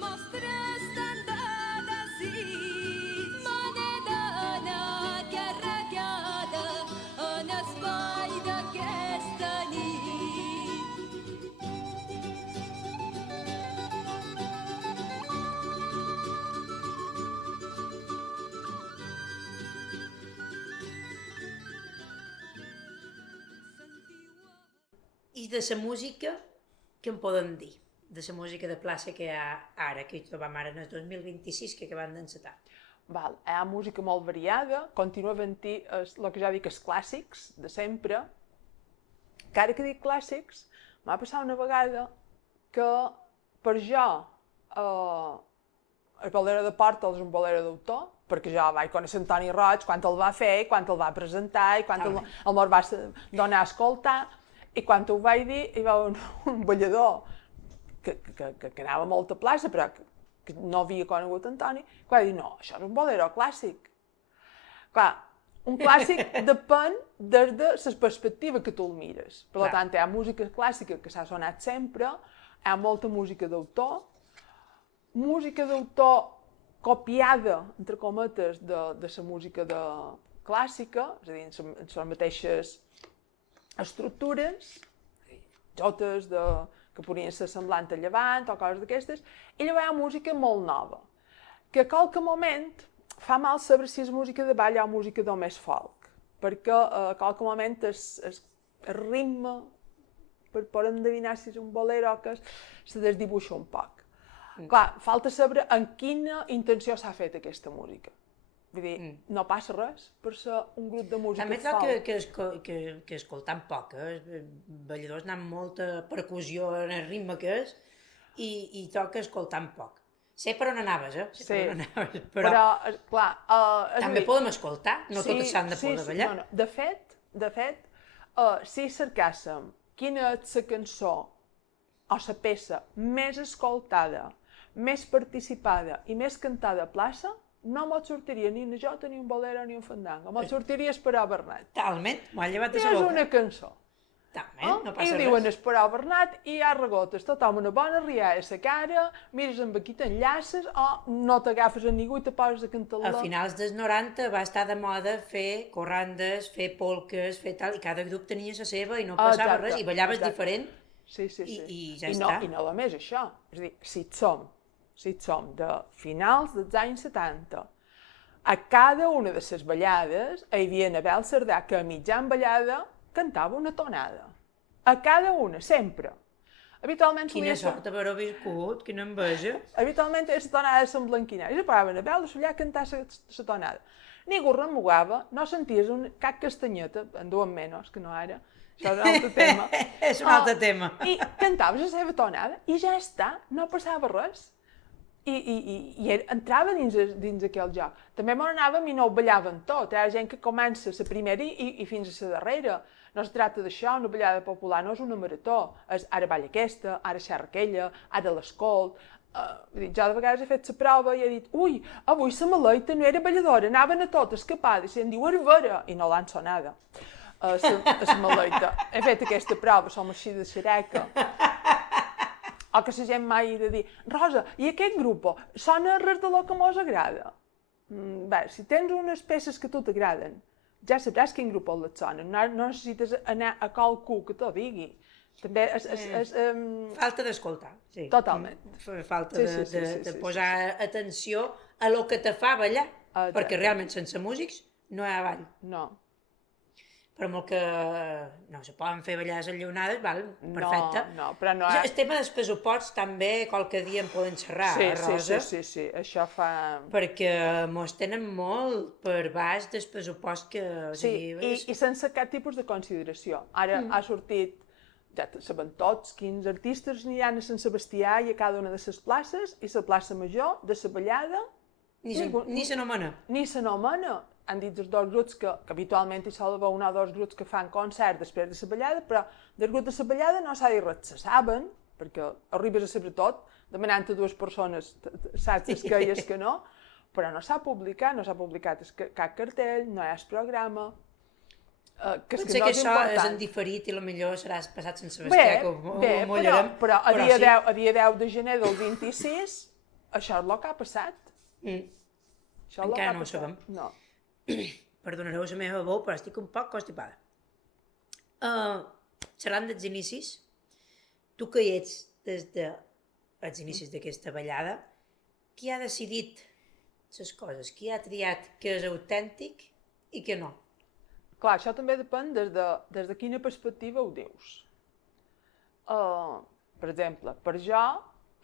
mostres tant de desig. Me n'he d'anar carregada en espai d'aquesta nit. I de la música, què en podem dir? De la música de plaça que hi ha ara, que hi trobam ara en el 2026, que acabem d'encetar. Val, hi ha música molt variada, continua havent-hi el que ja dic, els clàssics de sempre, que ara que dic clàssics, m'ha passat una vegada que per jo el bolero de Pòrtol és un bolero d'autor, perquè jo vaig conèixer Antoni Roig quan el va fer, quan el va presentar, i quan el me'l va donar a escoltar, i quan ho vaig dir hi va un ballador que anava molt a plaça, però que no havia conegut Antoni, que va dir, no, això és un bolero clàssic. Clar, un clàssic depèn des de la perspectiva que tu el mires. Per tant, hi ha música clàssica que s'ha sonat sempre, hi ha molta música d'autor copiada, entre cometes, de la música clàssica, és a dir, en les mateixes estructures, jotes que podrien ser semblant a Llevant o coses d'aquestes, i llavors hi ha música molt nova, que a qualque moment fa mal saber si és música de ball o música de més folk, perquè a qualque moment el ritme, per poder endevinar si és un bolero o què és, se desdibuixa un poc. Clar, falta saber en quina intenció s'ha fet aquesta música. Vull dir, no passa res per ser un grup de música També folk. que escoltant poc, els balladors anant molta percussió en el ritme que és i toca escoltant poc. Sé per on anaves, Sí, per on anaves, però clar... també podem escoltar, no totes s'han de poder ballar. No. De fet, si cercàssim quina és la cançó o la peça més escoltada, més participada i més cantada a plaça, no me'n sortiria ni una jota, ni un bolero, ni un fandango. Me'n sortiria Esperar Bernat. Talment, m'ho han llevat de I la és boca. una cançó. Talment, no passa I res. diuen Esperar Bernat i hi ha regotes, tothom una bona rialla a la cara, mires amb aquí t'enllaces o no t'agafes a ningú i te poses a cantar-la. A finals dels 90 va estar de moda fer corrandes, fer polques, fer tal, i cada grup tenia la seva i no passava res, i ballaves diferent. Sí. I ja I està. I no només això. És a dir, si som de finals dels anys 70, a cada una de les ballades hi havia Abel Cerdà, que a mitjan ballada cantava una tonada. A cada una, sempre. Habitualment Quina sort haver-ho viscut, quina enveja. Habitualment les tonades són blanquinades. I paraven Abel de sollar a cantar la tonada. Ningú remugava, no senties cap castanyeta, en duen menys, que no ara, això és un altre tema. És un altre tema. I cantaves la seva tonada i ja està, no passava res. I entrava dins aquell joc. També me n'anàvem i no ho ballaven tot. Hi ha gent que comença la primera i fins a la darrera. No es tracta d'això, una ballada popular no és una marató. És ara balla aquesta, ara xerra aquella, ara l'escolt. Jo de vegades he fet la prova i he dit ui, avui la maleita no era balladora, anaven a tot escapades. I em diu, era vera, i no l'han sonada. La maleita. He fet aquesta prova, som així de xereca. O que la gent mai ha de dir, Rosa, i aquest grup sona res de lo que mos agrada? Bé, si tens unes peces que a tu t'agraden, ja sabràs quin grup et sona, no necessites anar a qualcú que t'ho digui. També és... Falta d'escoltar, sí. Totalment. Falta de posar atenció a lo que te fa ballar, perquè realment sense músics no hi ha ball. No. Però molt que no se poden fer ballades enllaunades, val? Perfecte. No, però no... El tema dels pressuposts també qualque dia en poden xerrar, Rosa. Sí, això fa... Perquè mos tenen molt per baix del pressupost que... Sí, i sense cap tipus de consideració. Ara ha sortit, ja sabem tots, quins artistes aniran a Sant Sebastià i a cada una de les places, i la plaça major de la ballada... Ni se nomena. Ni se nomena. Han dit els dos grups que habitualment hi sol haver un o dos grups que fan concert després de la ballada, però del grup de la ballada no s'ha dit res, se saben, perquè arribes a saber tot, demanant a dues persones, saps els que i els que no, però no s'ha publicat cap cartell, no hi ha el programa, Potser que això és en diferit i potser serà passat sense Sebastià, que ho mollarem. Però a dia 10 de gener del 26 això és el que ha passat. Mm. Això és el que Encara ha no ho passat. sabem. No. Perdonareu la meva veu, però estic un poc constipada. Xerrant dels inicis, tu que hi ets des dels inicis d'aquesta ballada, qui ha decidit les coses? Qui ha triat que és autèntic i que no? Clar, això també depèn des de quina perspectiva ho dius. Per exemple, per jo,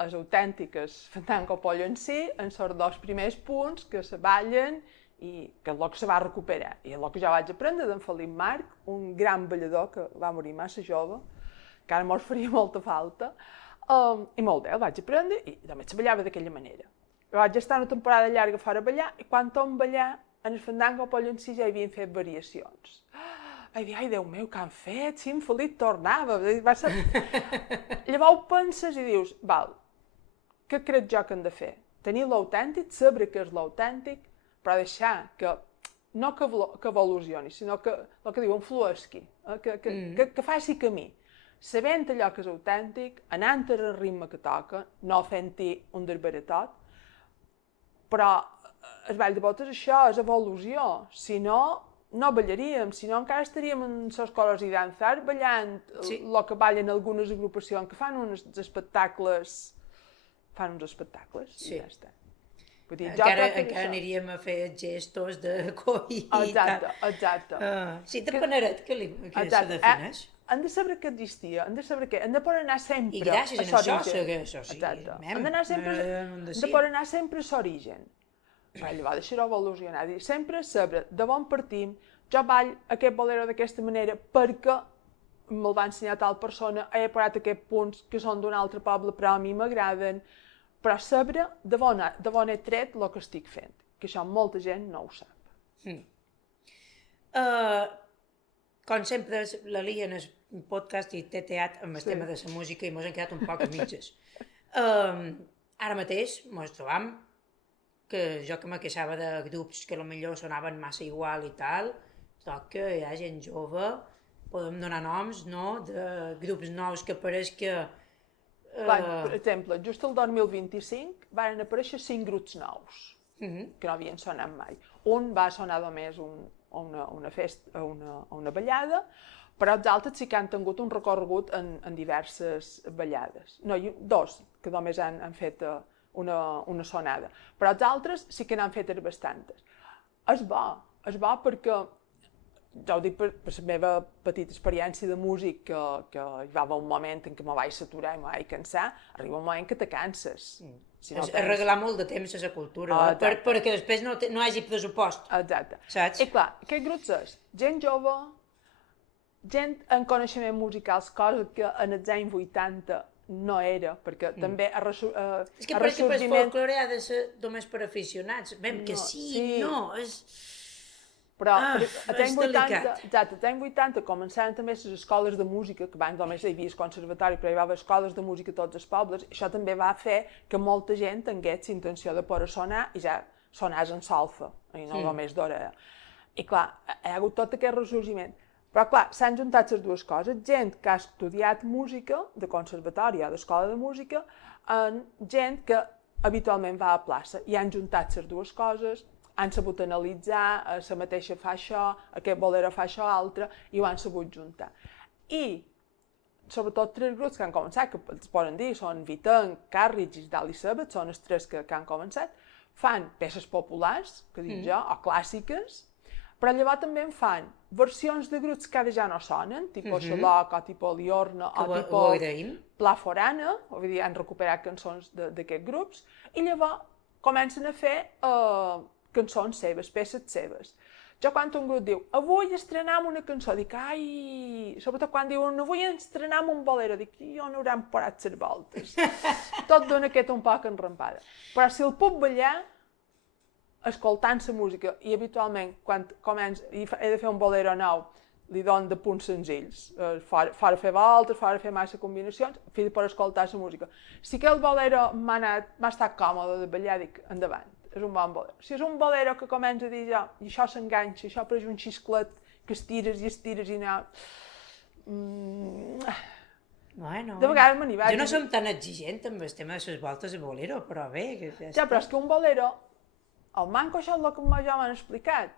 és autèntic el fandango pollo en si, en els dos primers punts que se ballen i que és el que se va recuperar. I és el que jo vaig aprendre d'en Felip Marc, un gran ballador que va morir massa jove, que ara me'l faria molta falta, i molt bé, el vaig aprendre i també se ballava d'aquella manera. Vaig estar una temporada llarga fora a ballar i quan torno a ballar, en el fandango pollo en si ja havien fet variacions. Vaig dir, ai, Déu meu, què han fet? Si en Felip tornava. Va ser... Llavors penses i dius, val, què crec jo que hem de fer? Tenir l'autèntic, saber què és l'autèntic, però deixar que, no que evolucioni, sinó que, el que diuen, fluesqui, que faci camí. Sabent allò que és autèntic, anant al ritme que toca, no fent-hi un desbaratot, però el ball de botes això és evolució, si no, no ballaríem, si no encara estaríem en les colors i danzar ballant el que ballen algunes agrupacions que fan uns espectacles, Sí. i ja està. Vull dir, Encara aniríem a fer gestos de coi i tal. Exacte. Sí, de paneret que se defineix. Hem de saber que existia, hem de saber que hem de poder anar sempre I gràcies a això segueix, o sigui, exacte. Hem d'anar sempre, hem de poder anar sempre a l'origen. Llavors deixar-ho evolucionar, dir, sempre saber d'on partim, jo ball aquest bolero d'aquesta manera perquè me'l va ensenyar tal persona, he parat aquests punts que són d'un altre poble però a mi m'agraden, però saber d'on he tret el que estic fent, que això molta gent no ho sap. Com sempre, la Lia en el podcast i té teat amb el tema de la música i mos hem quedat un poc a mitges. Ara mateix mos trobam que jo que me queixava de grups que potser sonaven massa igual i tal, però que hi ha gent jove, podem donar noms, no?, de grups nous que pareix que... Per exemple, just el 2025 van aparèixer 5 grups nous, que no havien sonat mai. Un va sonar només una festa, una ballada, però els altres sí que han tingut un recorregut en diverses ballades. No, dos, que només han fet una sonada, però els altres sí que n'han fet bastantes. És bo perquè, ja ho dic per la meva petita experiència de músic, que hi va haver un moment en què me vaig saturar i me vaig cansar, arriba un moment que te canses. Si no regalar molt de temps a la cultura, perquè després no hi hagi pressupost. Exacte. Saps? I clar, aquests grups és gent jove, gent en coneixement musicals, cosa que en els anys 80 no era, perquè també a ressorgiment... És que per exemple el folklore ha de ser només per aficionats. Vem que és... Però és delicat. Exacte, als anys 80 començaven també les escoles de música, que abans només hi havia el conservatori, però hi va haver escoles de música a tots els pobles, i això també va fer que molta gent tingués intenció de poder sonar i ja sonàs en solfa, i no només d'orella. I clar, hi ha hagut tot aquest ressorgiment. Però clar, s'han juntat les dues coses, gent que ha estudiat música, de conservatori o d'escola de música, amb gent que habitualment va a plaça, i han juntat les dues coses, han sabut analitzar, la mateixa fa això, aquest bolero fa això altre, i ho han sabut juntar. I, sobretot, 3 grups que han començat, que els poden dir, són Vitanc, Carriage i Dali Sabbath, són els 3 que han començat, fan peces populars, que dic jo, o clàssiques, però llavors també en fan versions de grups que ara ja no sonen, tipus Xaloc, o tipus Liorna, o tipus Pla Forana, vull dir, han recuperat cançons d'aquests grups, i llavors comencen a fer cançons seves, peces seves. Jo quan un grup diu, avui estrenem una cançó, dic, ai... Sobretot quan diuen, avui estrenem un bolero, dic, jo no hauran parat les voltes. Tot dona aquest un poc enrampada. Però si el puc ballar, escoltant la música, i habitualment, quan començo i he de fer un bolero nou, li dono de punts senzills, fora fer voltes, fora fer massa combinacions, fins per escoltar la música. Si aquell bolero m'ha estat còmode de ballar, dic, endavant. És un bon bolero. Si és un bolero que comença a dir ja, i això s'enganxa, això pareix un xisclet que estires i no... Bueno, De vegades me n'hi vaig. jo no som tan exigent amb el tema de les voltes de bolero, però bé... Ja, però és que un bolero, el manco això és el que ja m'han explicat,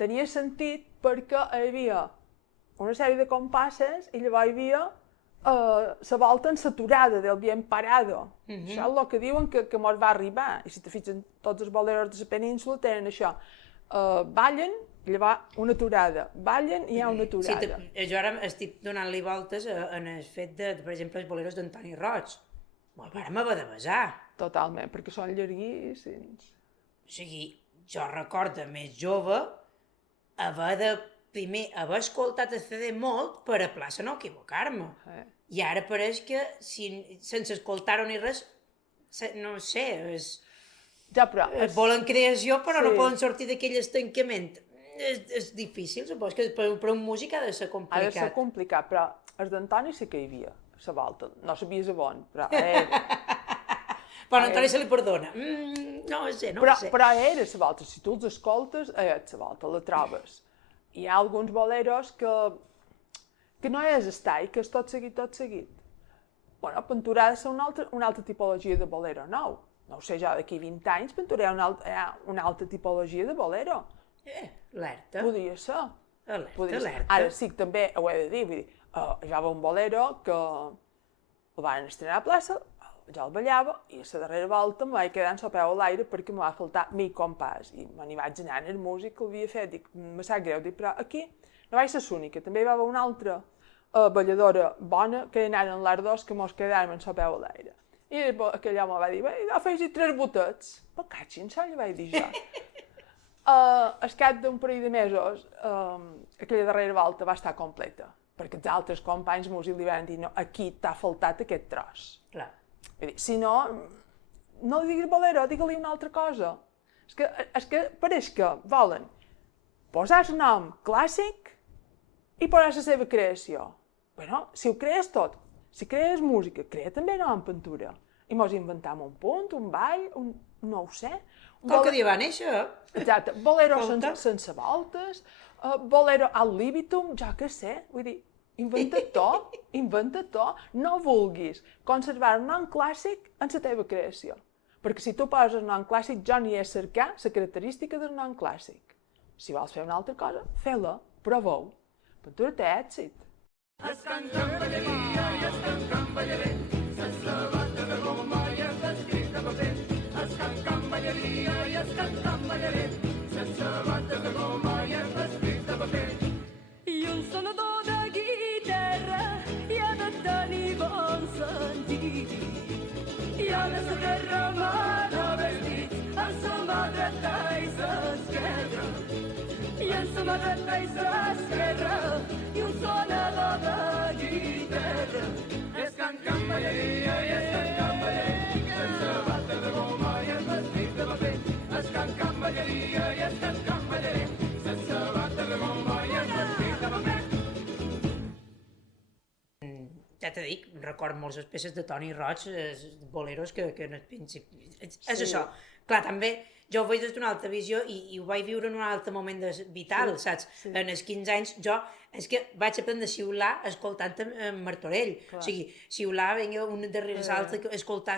tenia sentit perquè hi havia una sèrie de compasses i llavors hi havia la volta ensaturada del bien parado. Això és el que diuen que mos va arribar. I si te fixen, tots els boleros de la península tenen això. Ballen, i llavors una aturada. Ballen i hi ha una aturada. Sí, jo ara estic donant-li voltes en el fet de, per exemple, els boleros d'Antoni Roig. Me'l vàrem haver de besar. Totalment, perquè són llarguíssims. O sigui, jo recordo més jove haver de primer haver escoltat el CD molt per a plaça no equivocar-me. I ara pareix que sense escoltar-ho ni res, no sé, Ja, però... volen creació però no Sí. poden sortir d'aquell estancament. És difícil, supos que per un músic ha de ser Ha de ser complicat. complicat, però els d'Antoni sí que hi havia, la volta. No sabies a on, però Però a Antoni se li perdona. No ho sé, no ho sé. però era la volta. Si tu els escoltes, és la volta, la trobes. Hi ha alguns boleros que no és estar, que és tot seguit, tot seguit. Bueno, Ventura ha de ser una altra tipologia de bolero nou. No ho sé, jo d'aquí 20 anys Ventura hi ha una altra tipologia de bolero. Alerta. Podria ser. Alerta. Ara sí que també ho he de dir, vull dir, hi havia un bolero que el van estrenar a plaça, jo el ballava i a la darrera volta em vaig quedar en la peu a l'aire perquè em va faltar mi compàs i me n'hi vaig anar en el músic que l'havia fet, dic, me sap greu, dic, però aquí no vaig ser l'única, també hi va haver una altra balladora bona que hi anaren les dos que mos quedàrem en la peu a l'aire. I aquell home va dir, bé, afegir 3 botets. Però catxin, això li vaig dir jo. Al cap d'un parell de mesos, aquella darrera volta va estar completa, perquè els altres companys músics li van dir, no, aquí t'ha faltat aquest tros. Clar. Vull dir, si no, no li diguis bolero, digue-li una altra cosa. És que pareix que volen posar el nom clàssic i posar la seva creació. Bueno, si ho crees tot, si crees música, crea també nom pintura. I mos inventam un punt, un ball, no ho sé. Qualque dia va néixer. Exacte, bolero Escolta. sense voltes, bolero al libitum, jo què sé, vull dir, inventa tot, no vulguis conservar el nom clàssic en la teva creació. Perquè si tu poses el nom clàssic, jo n'hi he cercar la característica del nom clàssic. Si vols fer una altra cosa, fes-la, prova-ho. Pintura té èxit. I un sonador de guitarra i ha de tenir bon sentit. I ha de saber remar vestits amb sa mà dreta i s'esquerra. I en sa mà dreta i s'esquerra i un sonador de guitarra. És can balleria i és can balleria, sense bata de goma i el vestit de paper. És can balleria i és can balleria, sense bata de goma i el vestit de paper. Ja t'he dit, recordo moltes les peces de Toni Roig, boleros que en el principi... És això. Clar, també jo ho veig des d'una altra visió i ho vaig viure en un altre moment vital, saps? En els 15 anys jo és que vaig aprendre a xiular escoltant Martorell. O sigui, xiular, vinga, un darrere l'altre, escoltar,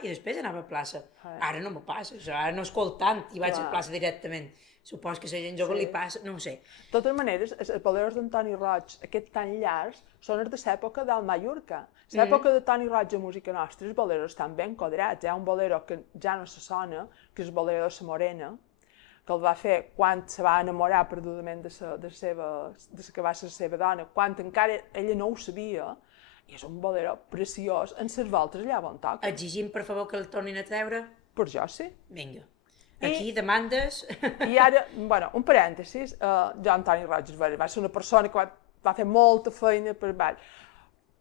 i després anava a plaça. Ara no m'ho passa, això, ara no escoltant i vaig a plaça directament. Supos que a la gent jove li passa, no ho sé. De totes maneres, els boleros d'Antoni Roig, aquests tan llargs, són els de l'època del Mallorca. L'època de Toni Roig a música nostra, els boleros estan ben quadrats. Hi ha un bolero que ja no se sona, que és el bolero de la Morena, que el va fer quan se va enamorar perdudament de la que va ser la seva dona, quan encara ella no ho sabia, i és un bolero preciós en les voltes allà on toca. Exigim, per favor, que el tornin a treure? Per jo sí. Vinga. Aquí, demandes... I ara, bueno, un parèntesis, jo Antoni Roig va ser una persona que va fer molta feina per ball.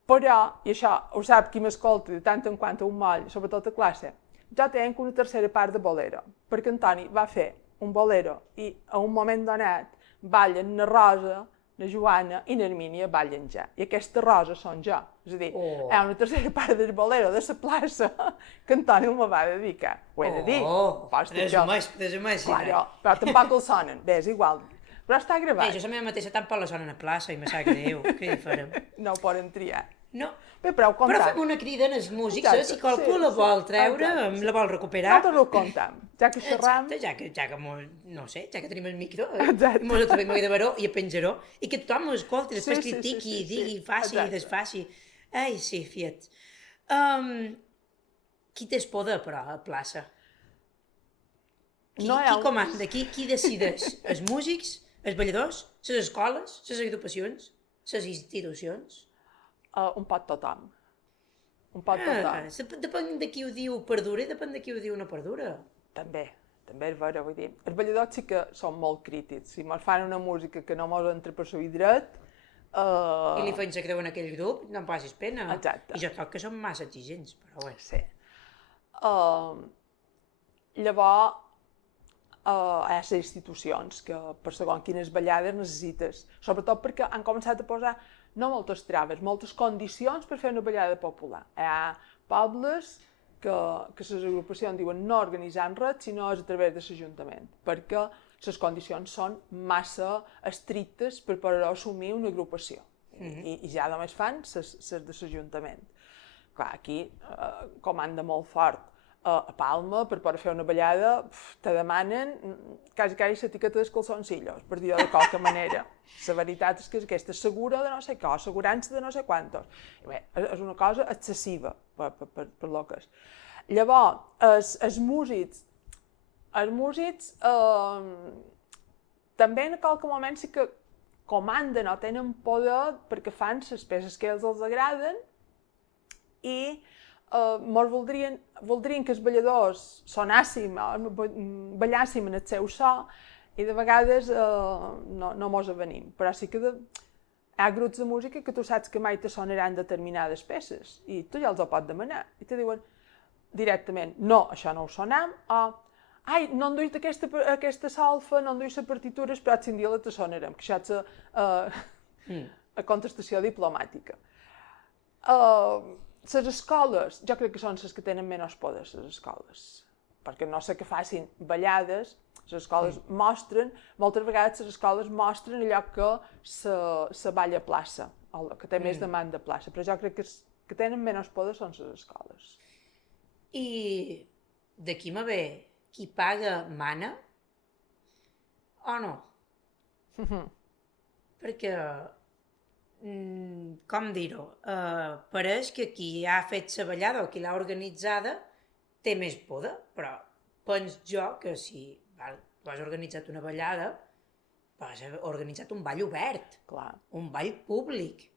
Però, i això ho sap qui m'escolta de tant en quant a un moll, sobretot a classe, jo tenc una tercera part de bolero, perquè Antoni va fer un bolero i a un moment donat ballen na Rosa, na Joana i na Hermínia ballen ja. I aquesta Rosa són jo. És a dir, hi ha una tercera part del bolero de la plaça que Antoni me va dedicar. Ho he de dir. Presumeix. Claro, però tampoc el sonen. Bé, és igual. Però està gravat. Jo la meva mateixa tampoc la sonen a plaça i me sap greu. Què hi farem? No ho poden triar. No. Bé, però ho Però comptem. fem una crida als músics, Exacte, si qualcú la vol treure, la vol recuperar. Nosaltres ho comptem, ja que xerram. Exacte, ja que no sé, ja que tenim el micro, Exacte. mos el trobem a Veró i a penjaró, i que tothom ho escolti, després Sí, sí, critiqui, sí, sí, sí. digui, faci, Exacte. desfaci. Ai, sí, fiat. Qui té es poder, però, a plaça? Qui, No hi ha qui comanda? Qui decideix? Els músics? Els balladors? Les escoles? Les agrupacions? Les institucions? Un pot tothom. Un pot tothom. Depèn de qui ho diu perdura i depèn de qui ho diu no perdura. També és vera, vull dir, els balladors sí que són molt crítics. Si mos fan una música que no mos entra per l'ull dret... I li feien la creu en aquell grup, no em passis pena. Exacte. I jo trobo que són massa exigents, però bé. Sí. Llavors, hi ha les institucions que per segons quines ballades necessites, sobretot perquè han començat a posar no moltes traves, moltes condicions per fer una ballada popular. Hi ha pobles que les agrupacions diuen no organitzant res, sinó és a través de l'Ajuntament, perquè les condicions són massa estrictes per poder assumir una agrupació. I ja només fan les de l'Ajuntament. Clar, aquí comanda molt fort. A Palma, per poder fer una ballada, te demanen quasi l'etiqueta dels calzoncillos, per dir-ho de qualque manera. La veritat és que aquesta és segura de no sé què, assegurança de no sé quantos. I bé, és una cosa excessiva per lo que és. Llavors, els músics també en qualque moment sí que comanden o tenen poder perquè fan les peces que els agraden i voldrien que els balladors sonàssim, ballàssim en el seu so i de vegades no mos avenim. Però sí que hi ha grups de música que tu saps que mai te sonaran determinades peces i tu ja els ho pots demanar i te diuen directament no, això no ho sonam, o ai, no enduis aquesta solfa, no enduis les partitures, però si un dia la te sonarem, que això és a contestació diplomàtica. Les escoles, jo crec que són les que tenen menys poder, les escoles, perquè no sé què facin ballades, les escoles mostren, moltes vegades les escoles mostren allò que se balla a plaça, que té més demanda a plaça, però jo crec que tenen menys poder són les escoles. I d'aquí me ve qui paga mana o no? Perquè, com dir-ho, pareix que qui ha fet la ballada o qui l'ha organitzada té més poder, però penso jo que si tu has organitzat una ballada, has organitzat un ball obert, Clar. un ball públic.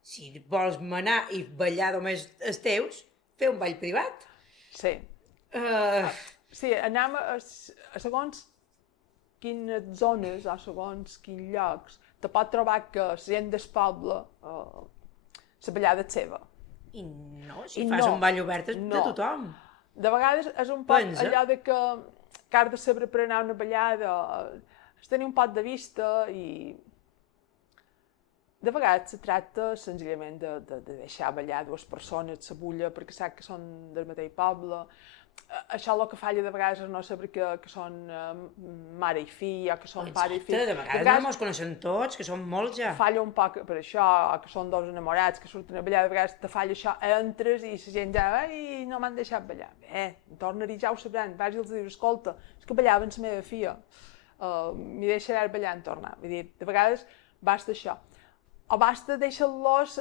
Si vols manar i ballar només els teus, fer un ball privat. Sí. Sí, anem a segons quines zones o segons quins llocs te pot trobar que la gent del poble la ballada és seva. I no, si fas un ball obert és de tothom. De vegades és un poc Pensa. allò de que has de saber per anar a una ballada, has de tenir un pot de vista i de vegades se tracta senzillament de deixar ballar dues persones a bulla perquè sap que són del mateix poble. Això el que falla de vegades és no saber que són mare i fill o que són pare i fill. De vegades no ens coneixen tots, que són molts ja. Falla un poc per això, o que són dos enamorats que surten a ballar, de vegades te falla això, entres i la gent ja, ai, no m'han deixat ballar. Bé, torna-hi, ja ho sabran, vas i els dius, escolta, és que ballaven la meva filla, m'hi deixaràs ballar en tornar. Vull dir, de vegades basta això. O basta deixar-los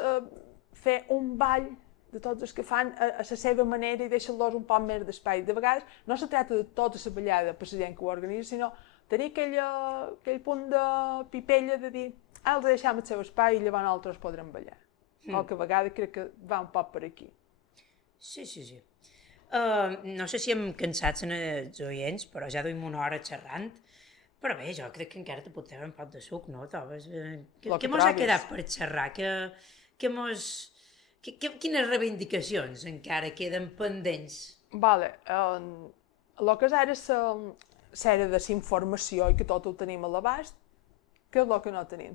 fer un ball de tots els que fan a la seva manera i deixar-los un poc més d'espai. De vegades no se tracta de tota la ballada per la gent que ho organitza, sinó tenir aquell punt de pipella de dir els deixem el seu espai i llavors nosaltres podrem ballar. Qualque vegada crec que va un poc per aquí. Sí. No sé si hem cansat els oients, però ja duim una hora xerrant. Però bé, jo crec que encara te pot treure un poc de suc, no, Toves? Què mos ha quedat per xerrar? Quines reivindicacions encara queden pendents? Vale, el que és ara la sèrie de informació i que tot ho tenim a l'abast, què és el que no tenim?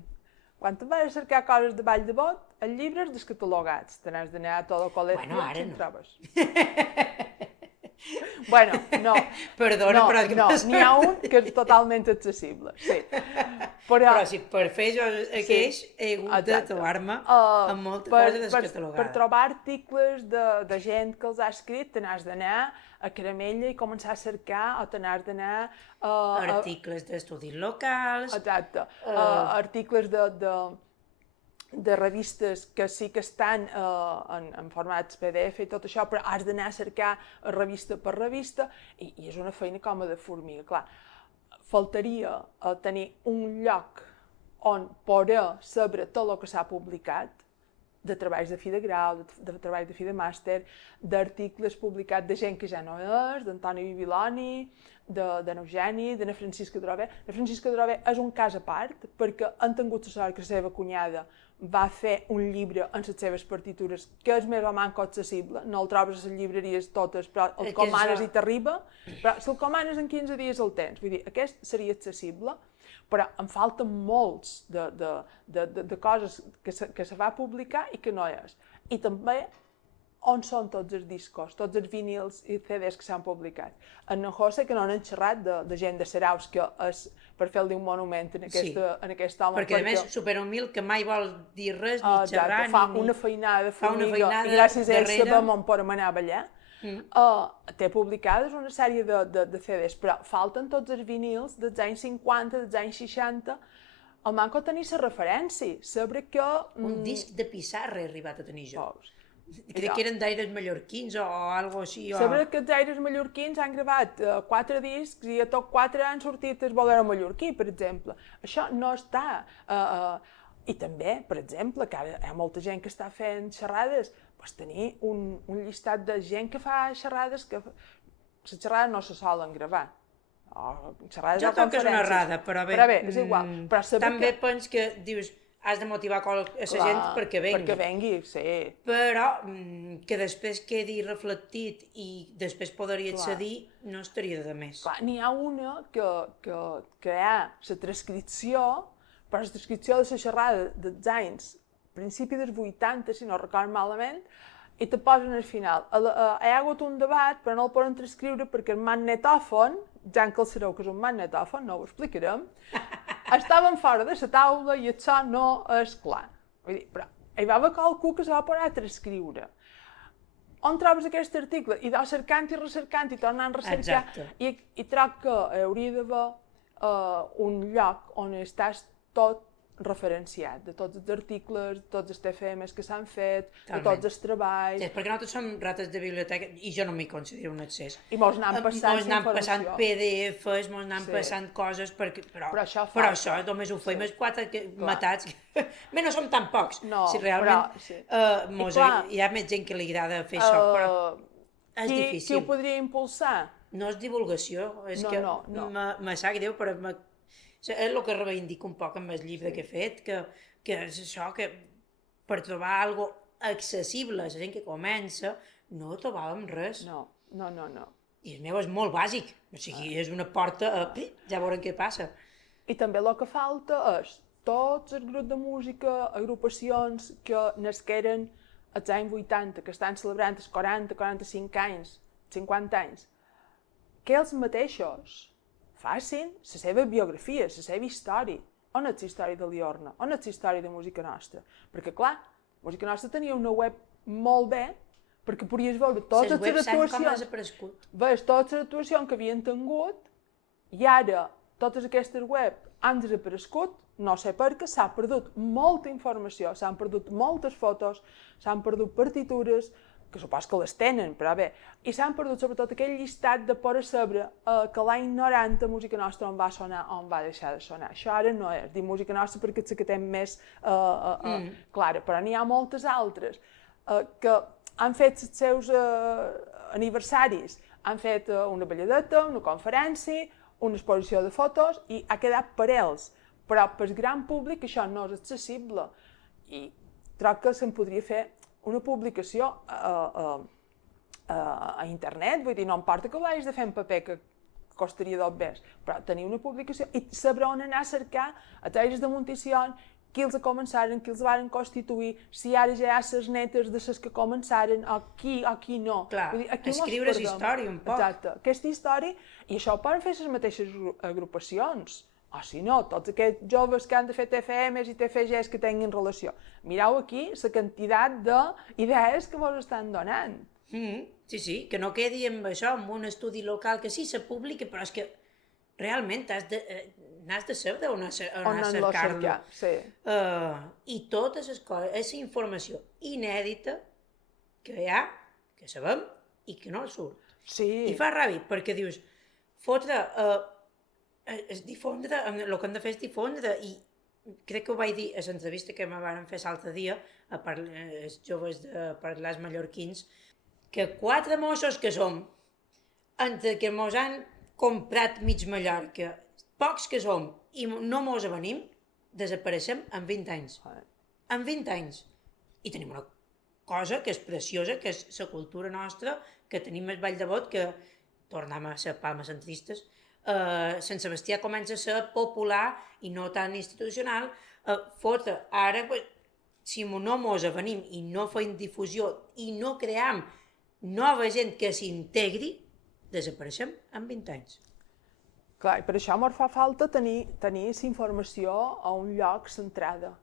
Quan te vas a cercar coses de Vall de Bot, els llibres descatalogats, te n'has d'anar a tot el col·lectiu i Bueno, ara en no. trobes. Bueno, no. Perdona, no, però és que no, n'hi ha un que és totalment accessible, sí. Però si per fer jo aqueix he hagut de exacte. trobar-me amb molta cosa descatalogada. Per trobar articles de gent que els ha escrit, te n'has d'anar a Caramella i començar a cercar, o te n'has d'anar Articles d'estudis locals... Exacte. Articles de revistes que sí que estan en formats PDF i tot això, però has d'anar a cercar revista per revista i és una feina com a de formiga. Clar, faltaria tenir un lloc on poder saber tot el que s'ha publicat, de treballs de fi de grau, de treballs de fi de màster, d'articles publicats de gent que ja no és, d'Antoni Bibiloni, de Eugeni, de na Francisca Drover. Na Francisca Drover és un cas a part, perquè han tingut la sort que la seva cunyada va fer un llibre amb les seves partitures que és més o manco accessible, no el trobes a les llibreries totes, però el comanes i t'arriba, però si el comanes en 15 dies el tens, vull dir, aquest seria accessible, però em falten molts de coses que se va publicar i que no és. I també on són tots els discos, tots els vinils i CDs que s'han publicat. En José, que no n'han xerrat de gent de Seraus, que és per fer-li un monument en aquest home. Perquè a més supera un mil que mai vol dir res, ni xerrar, fa una feinada formiga i gràcies a ell sabem on podem anar a ballar. Té publicades una sèrie de CDs, però falten tots els vinils dels anys 50, dels anys 60, el manco tenir la referència, saber que... Un disc de pissarra he arribat a tenir jo. Crec Ja. que eren d'aires mallorquins o algo així. Saber que els aires mallorquins han gravat 4 discs i a tot 4 han sortit el bolero mallorquí, per exemple. Això no està... I també, per exemple, que ara hi ha molta gent que està fent xerrades, doncs tenir un llistat de gent que fa xerrades que les xerrades no se solen gravar. Jo trobo que és una errada, però bé, és igual. Però també penso que dius, has de motivar a la gent perquè vengui. Perquè vengui, sí. Però que després quedi reflectit i després podria accedir, no estaria de més. Clar, n'hi ha una que hi ha la transcripció, però la transcripció de la xerrada dels anys, principi dels 80, si no recordo malament, i te posen al final. Hi ha hagut un debat, però no el poden transcriure perquè el magnetòfon, ja en calcereu que és un magnetòfon, no ho explicarem, estaven fora de la taula i això no és clar. Vull dir, però hi va haver qualcú que se va poder transcriure. On trobes aquest article? I vas cercant i recercant i tornant a recercar. I trobo que hauria d'haver un lloc on estàs tot referenciat, de tots els articles, de tots els TFMs que s'han fet, de tots els treballs... Sí, perquè nosaltres som rates de biblioteca i jo no m'hi considero un accés. I mos n'han passant passant PDFs, mos n'han passant coses, però això només ho feim els 4 matats. Bé, no som tan pocs, si realment hi ha més gent que li agrada fer això, però és difícil. Qui ho podria impulsar? No és divulgació, és que me sap greu, però és el que reivindico un poc amb el llibre que he fet, que és això, que per trobar alguna cosa accessible a la gent que comença, no trobàvem res. No. I el meu és molt bàsic, o sigui, és una porta a... ja veurem què passa. I també el que falta és tots els grups de música, agrupacions que nasqueren als anys 80, que estan celebrant els 40, 45 anys, 50 anys, que els mateixos facin la seva biografia, la seva història. On és la història de Liorna? On és la història de Música Nostra? Perquè, clar, Música Nostra tenia una web molt bé, perquè podies veure totes les actuacions. Veus totes les actuacions que havien tingut, i ara totes aquestes webs han desaparegut, no sé per què, s'ha perdut molta informació, s'han perdut moltes fotos, s'han perdut partitures, que supos que les tenen, però bé, i s'han perdut sobretot aquell llistat de poder saber que l'any 90 Música Nostra on va sonar o on va deixar de sonar. Això ara no és, dic Música Nostra perquè és la que tem més clara, però n'hi ha moltes altres que han fet els seus aniversaris, han fet una balladeta, una conferència, una exposició de fotos i ha quedat per ells, però pel gran públic això no és accessible i trobo que se'n podria fer una publicació a internet, vull dir, no importa que l'hagis de fer en paper, que costaria 2 bes, però tenir una publicació i saber on anar a cercar a Talleres de Montició qui els començaren, qui els varen constituir, si ara ja hi ha les netes de les que començaren, o qui no. Clar, Vull dir, aquí mos escriure's perdem. història un poc. Exacte, aquesta història, i això ho poden fer les mateixes agrupacions. O si no, tots aquests joves que han de fer TFMs i TFGs que tinguin relació. Mireu aquí la quantitat d'idees que vos estan donant. Sí, que no quedi amb això, amb un estudi local, que sí, se publica, però és que realment n'has de saber on anar a cercar-lo. Sí. I totes les coses, aquesta informació inèdita que hi ha, que sabem, i que no surt. Sí. I fa ràbia, perquè dius, fotre, difondre, el que hem de fer és difondre, i crec que ho vaig dir a l'entrevista que me van fer l'altre dia, els joves per les mallorquins, que 4 mossos que som, entre que mos han comprat mig Mallorca, pocs que som i no mos avenim, desapareixem en 20 anys. En 20 anys. I tenim una cosa que és preciosa, que és la cultura nostra, que tenim el Vall de Bot, que tornem a ser palmacentristes, Sant Sebastià comença a ser popular i no tan institucional, ara, si no mos avenim i no fem difusió i no cream nova gent que s'integri, desapareixem en 20 anys. Clar, i per això ens fa falta tenir la informació a un lloc centrada.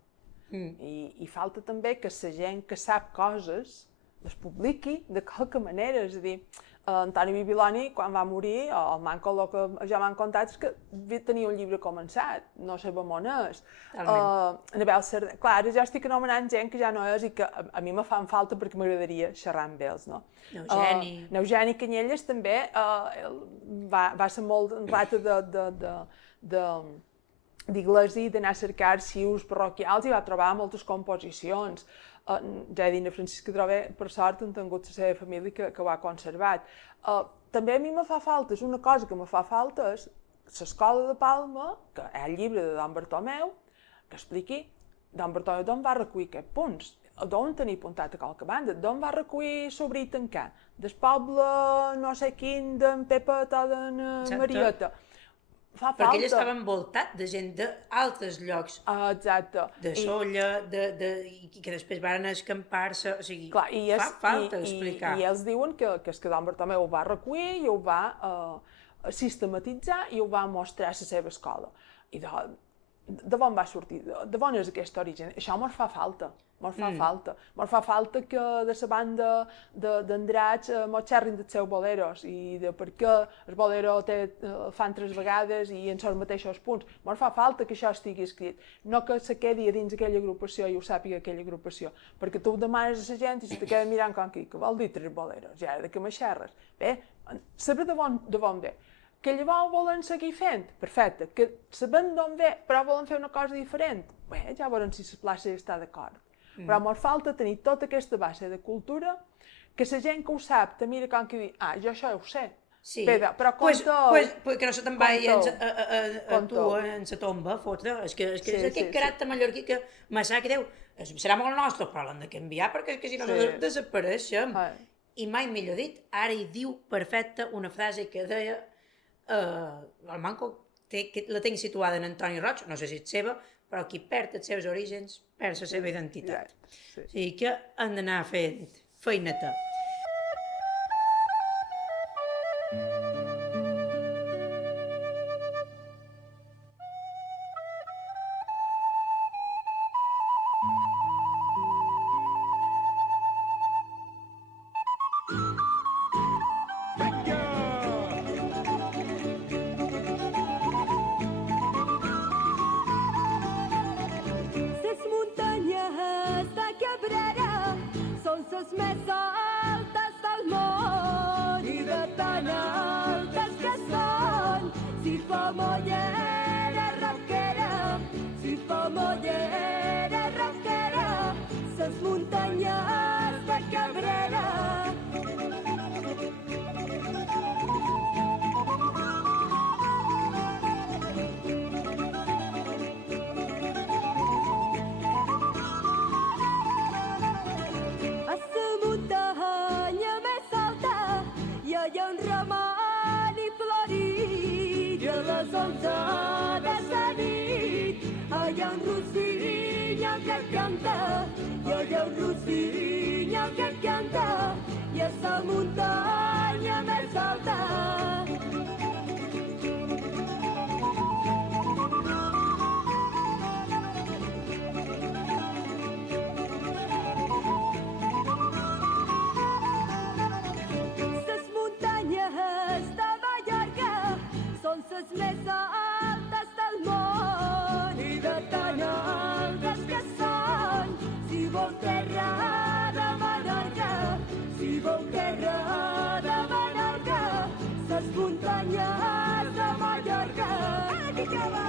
I falta també que la gent que sap coses les publiqui de qualque manera. És a dir, Antoni Bibiloni, quan va morir, el manco el que ja m'han contat és que tenia un llibre començat, no sabem on és. Anabel Sardà, clar, ara ja estic anomenant gent que ja no és i que a mi me fan falta perquè m'agradaria xerrar amb ells, no? Eugeni Canyelles també va ser molt rata d'iglesia i d'anar a cercar arxius parroquials i va trobar moltes composicions. Ja he dit, a Francisca Drover, per sort, han tingut la seva família que ho ha conservat. També a mi me fa falta, és una cosa que me fa falta, és l'Escola de Palma, que hi ha el llibre de Don Bartomeu, que expliqui Don Bartomeu d'on va recollir aquests punts, d'on tenia apuntat a qualque banda, d'on va recollir sobre i tancar, del poble no sé quin, d'en Pepet o d'en Marieta. Perquè ell estava envoltat de gent d'altres llocs. Exacte. De Solla, i que després van escampar-se, o sigui, fa falta explicar. I ells diuen que Don Bartomeu ho va recollir i ho va sistematitzar i ho va mostrar a la seva escola. I de on va sortir? De on és aquest origen? Això ens fa falta. Ens fa falta que de la banda d'Andratx mos xerrin dels seus boleros i de per què el bolero fan 3 vegades i en els mateixos punts. Ens fa falta que això estigui escrit, no que se quedi a dins aquella agrupació i ho sàpiga aquella agrupació, perquè tu ho demanes a la gent i se te queda mirant com aquí, que vol dir 3 boleros, ja de què me xerres. Bé, saber de on ve. Que llavors volen seguir fent, perfecte, que sabem d'on ve, però volen fer una cosa diferent, bé, ja veurem si la plaça està d'acord. Però ens falta tenir tota aquesta base de cultura, que la gent que ho sap te mira com que diu, jo això ho sé. Sí, però que no se te'n vagi a tu en la tomba, fotre. És que és aquest caràcter mallorquí que me sap greu. Serà molt nostre, però l'hem de canviar perquè és que si no desapareixem. I mai millor dit, ara hi diu perfecta una frase que deia el Manco, la tinc situada en Antoni Roig, no sé si és seva, però qui perd els seus orígens perd la seva identitat. O sigui que han d'anar fent feineta. Les més altes del món i de tan altes que són. Si fa mollera roquera, si fa mollera roquera, ses muntanyes de Cabrera. Hi ha un roman i florit i a les 11 de la nit hi ha un rossí la muntanya més alta. Les muntanyes de Mallorca són les més altes del món i de tan altes que són. Si vol terra de Menorca, si vol terra de Menorca, les muntanyes de Mallorca. Aquí que va!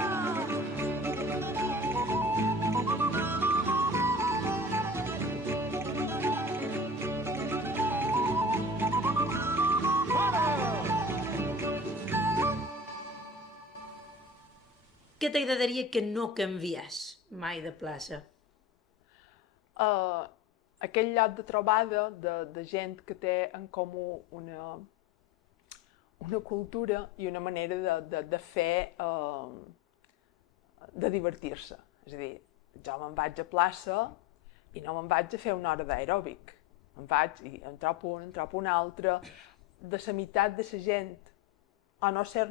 Què t'agradaria que no canviés mai de plaça? Aquell lloc de trobada de gent que té en comú una cultura i una manera de fer, de divertir-se. És a dir, jo me'n vaig a plaça i no me'n vaig a fer una hora d'aeròbic. Me'n vaig i en trobo un altre, de la meitat de la gent, o no ser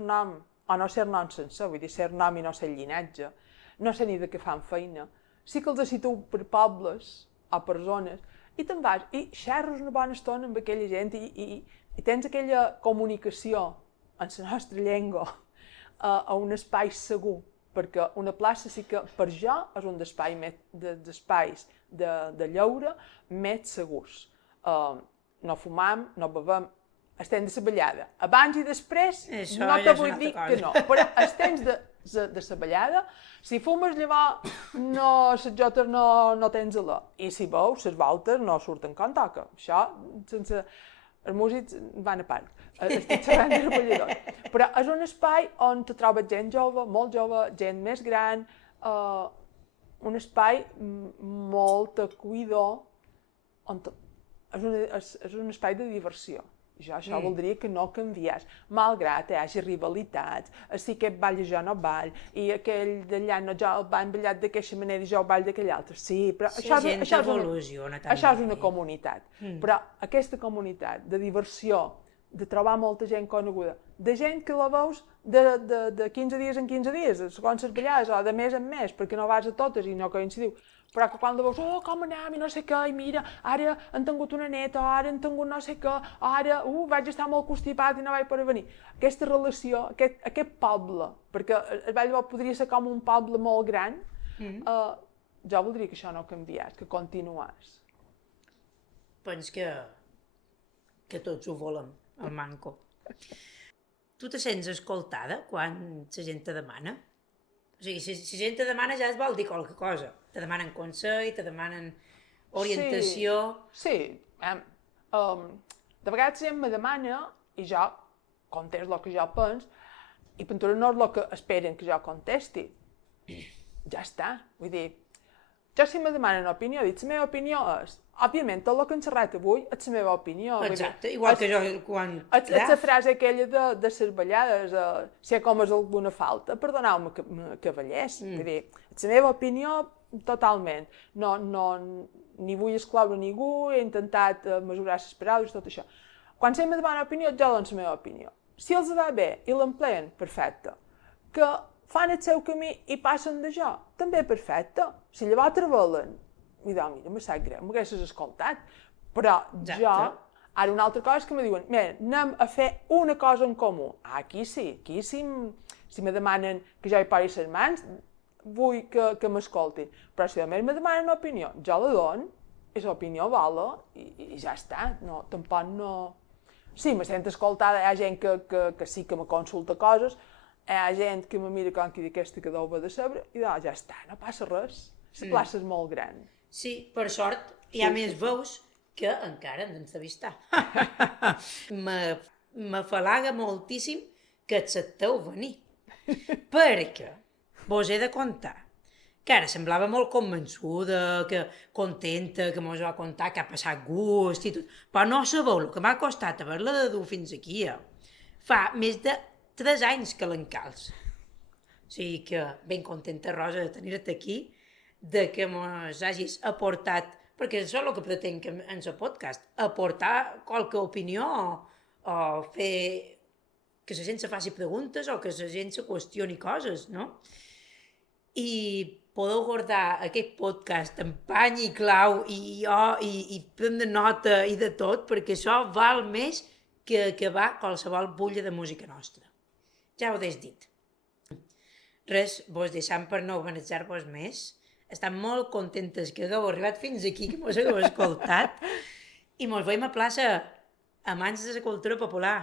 nom sencer, vull dir, ser nom i no ser llinatge, no sé ni de què fan feina. Sí que els situ per pobles o per zones, i te'n vas, i xerres una bona estona amb aquella gent, i tens aquella comunicació en la nostra llengua a un espai segur, perquè una plaça sí que per jo és un dels espais de lleure més segurs. No fumam, no bevem, estem de la ballada. Abans i després, Això no ja te és vull una dir altra que no, cosa. però estem de la ballada. Si fumes, llavors, les jotes no tens a la. I si veus, les voltes no surten com toca. Això, sense... Els músics van a part. Estic xerrant de ballador. Però és un espai on te trobes gent jove, molt jove, gent més gran, un espai molt acollidor, és un espai de diversió. Jo això voldria que no canviés, malgrat hi hagi rivalitats, si aquest ball jo no ball, i aquell d'allà no, jo el van ballat d'aquesta manera i jo el ball d'aquella altra. Sí, però La gent evoluciona també. això és una comunitat. Però aquesta comunitat de diversió, de trobar molta gent coneguda, de gent que la veus de 15 dies en 15 dies, segons les ballades, o de mes en mes, perquè no vas a totes i no coincidiu, però que quan la veus, com anem, i no sé què, i mira, ara han tingut una neta, ara han tingut no sé què, ara, vaig estar molt constipat i no vaig poder venir. Aquesta relació, aquest poble, perquè el Vall podria ser com un poble molt gran, jo voldria que això no canviés, que continués. Pens que tots ho volem, el manco. Tu te sents escoltada quan la gent te demana? O sigui, si la gent te demana ja es vol dir qualque cosa. Te demanen consell, te demanen orientació... Sí. De vegades la gent me demana i jo contesto el que jo penso i pintura no és el que esperen que jo contesti. Ja està. Vull dir, jo si me demanen opinió, dic, la meva opinió és... Òbviament, tot el que hem xerrat avui és la meva opinió. Exacte, igual que jo quan... És la frase aquella de les ballades, si hi comes alguna falta, perdoneu-me que ballés. Vull dir, és la meva opinió totalment. No, ni vull excloure ningú, he intentat mesurar les paraules, tot això. Quan se me demana opinió, jo dono la meva opinió. Si els va bé i l'empleen, perfecte. Que fan el seu camí i passen de jo, també perfecte. Si llavors treballen, mira, me sap greu, m'haguessis escoltat. Però jo, ara una altra cosa és que me diuen, mira, anem a fer una cosa en comú. Aquí sí, si me demanen que jo hi posi les mans, vull que m'escoltin. Però si a més me demanen una opinió, jo la dono, i l'opinió vala, i ja està. No, tampoc no... Sí, me sento escoltada, hi ha gent que sí que me consulta coses, hi ha gent que me mira com que aquesta que deu haver de saber, i ja està, no passa res. La plaça és molt gran. Sí, per sort, hi ha més veus que encara hem d'entrevistar. M'afalaga moltíssim que accepteu venir. Perquè vos he de contar que ara semblava molt convençuda, que contenta, que mos va contar que ha passat gust i tot. Però no sabeu el que m'ha costat haver-la de dur fins aquí. Fa més de 3 anys que l'encalç. O sigui que ben contenta, Rosa, de tenir-te aquí, de que mos hagis aportat perquè això és el que pretenc en el podcast, aportar qualque opinió o fer que la gent se faci preguntes o que la gent se qüestioni coses, no? I podeu guardar aquest podcast en pany i clau i prendre nota i de tot, perquè això val més que va qualsevol bulla de música nostra. Ja ho has dit. Res, vos deixant per no organitzar-vos més. Estan molt contentes que hagueu arribat fins aquí, que mos hagueu escoltat. I mos veiem a plaça, amants de la cultura popular.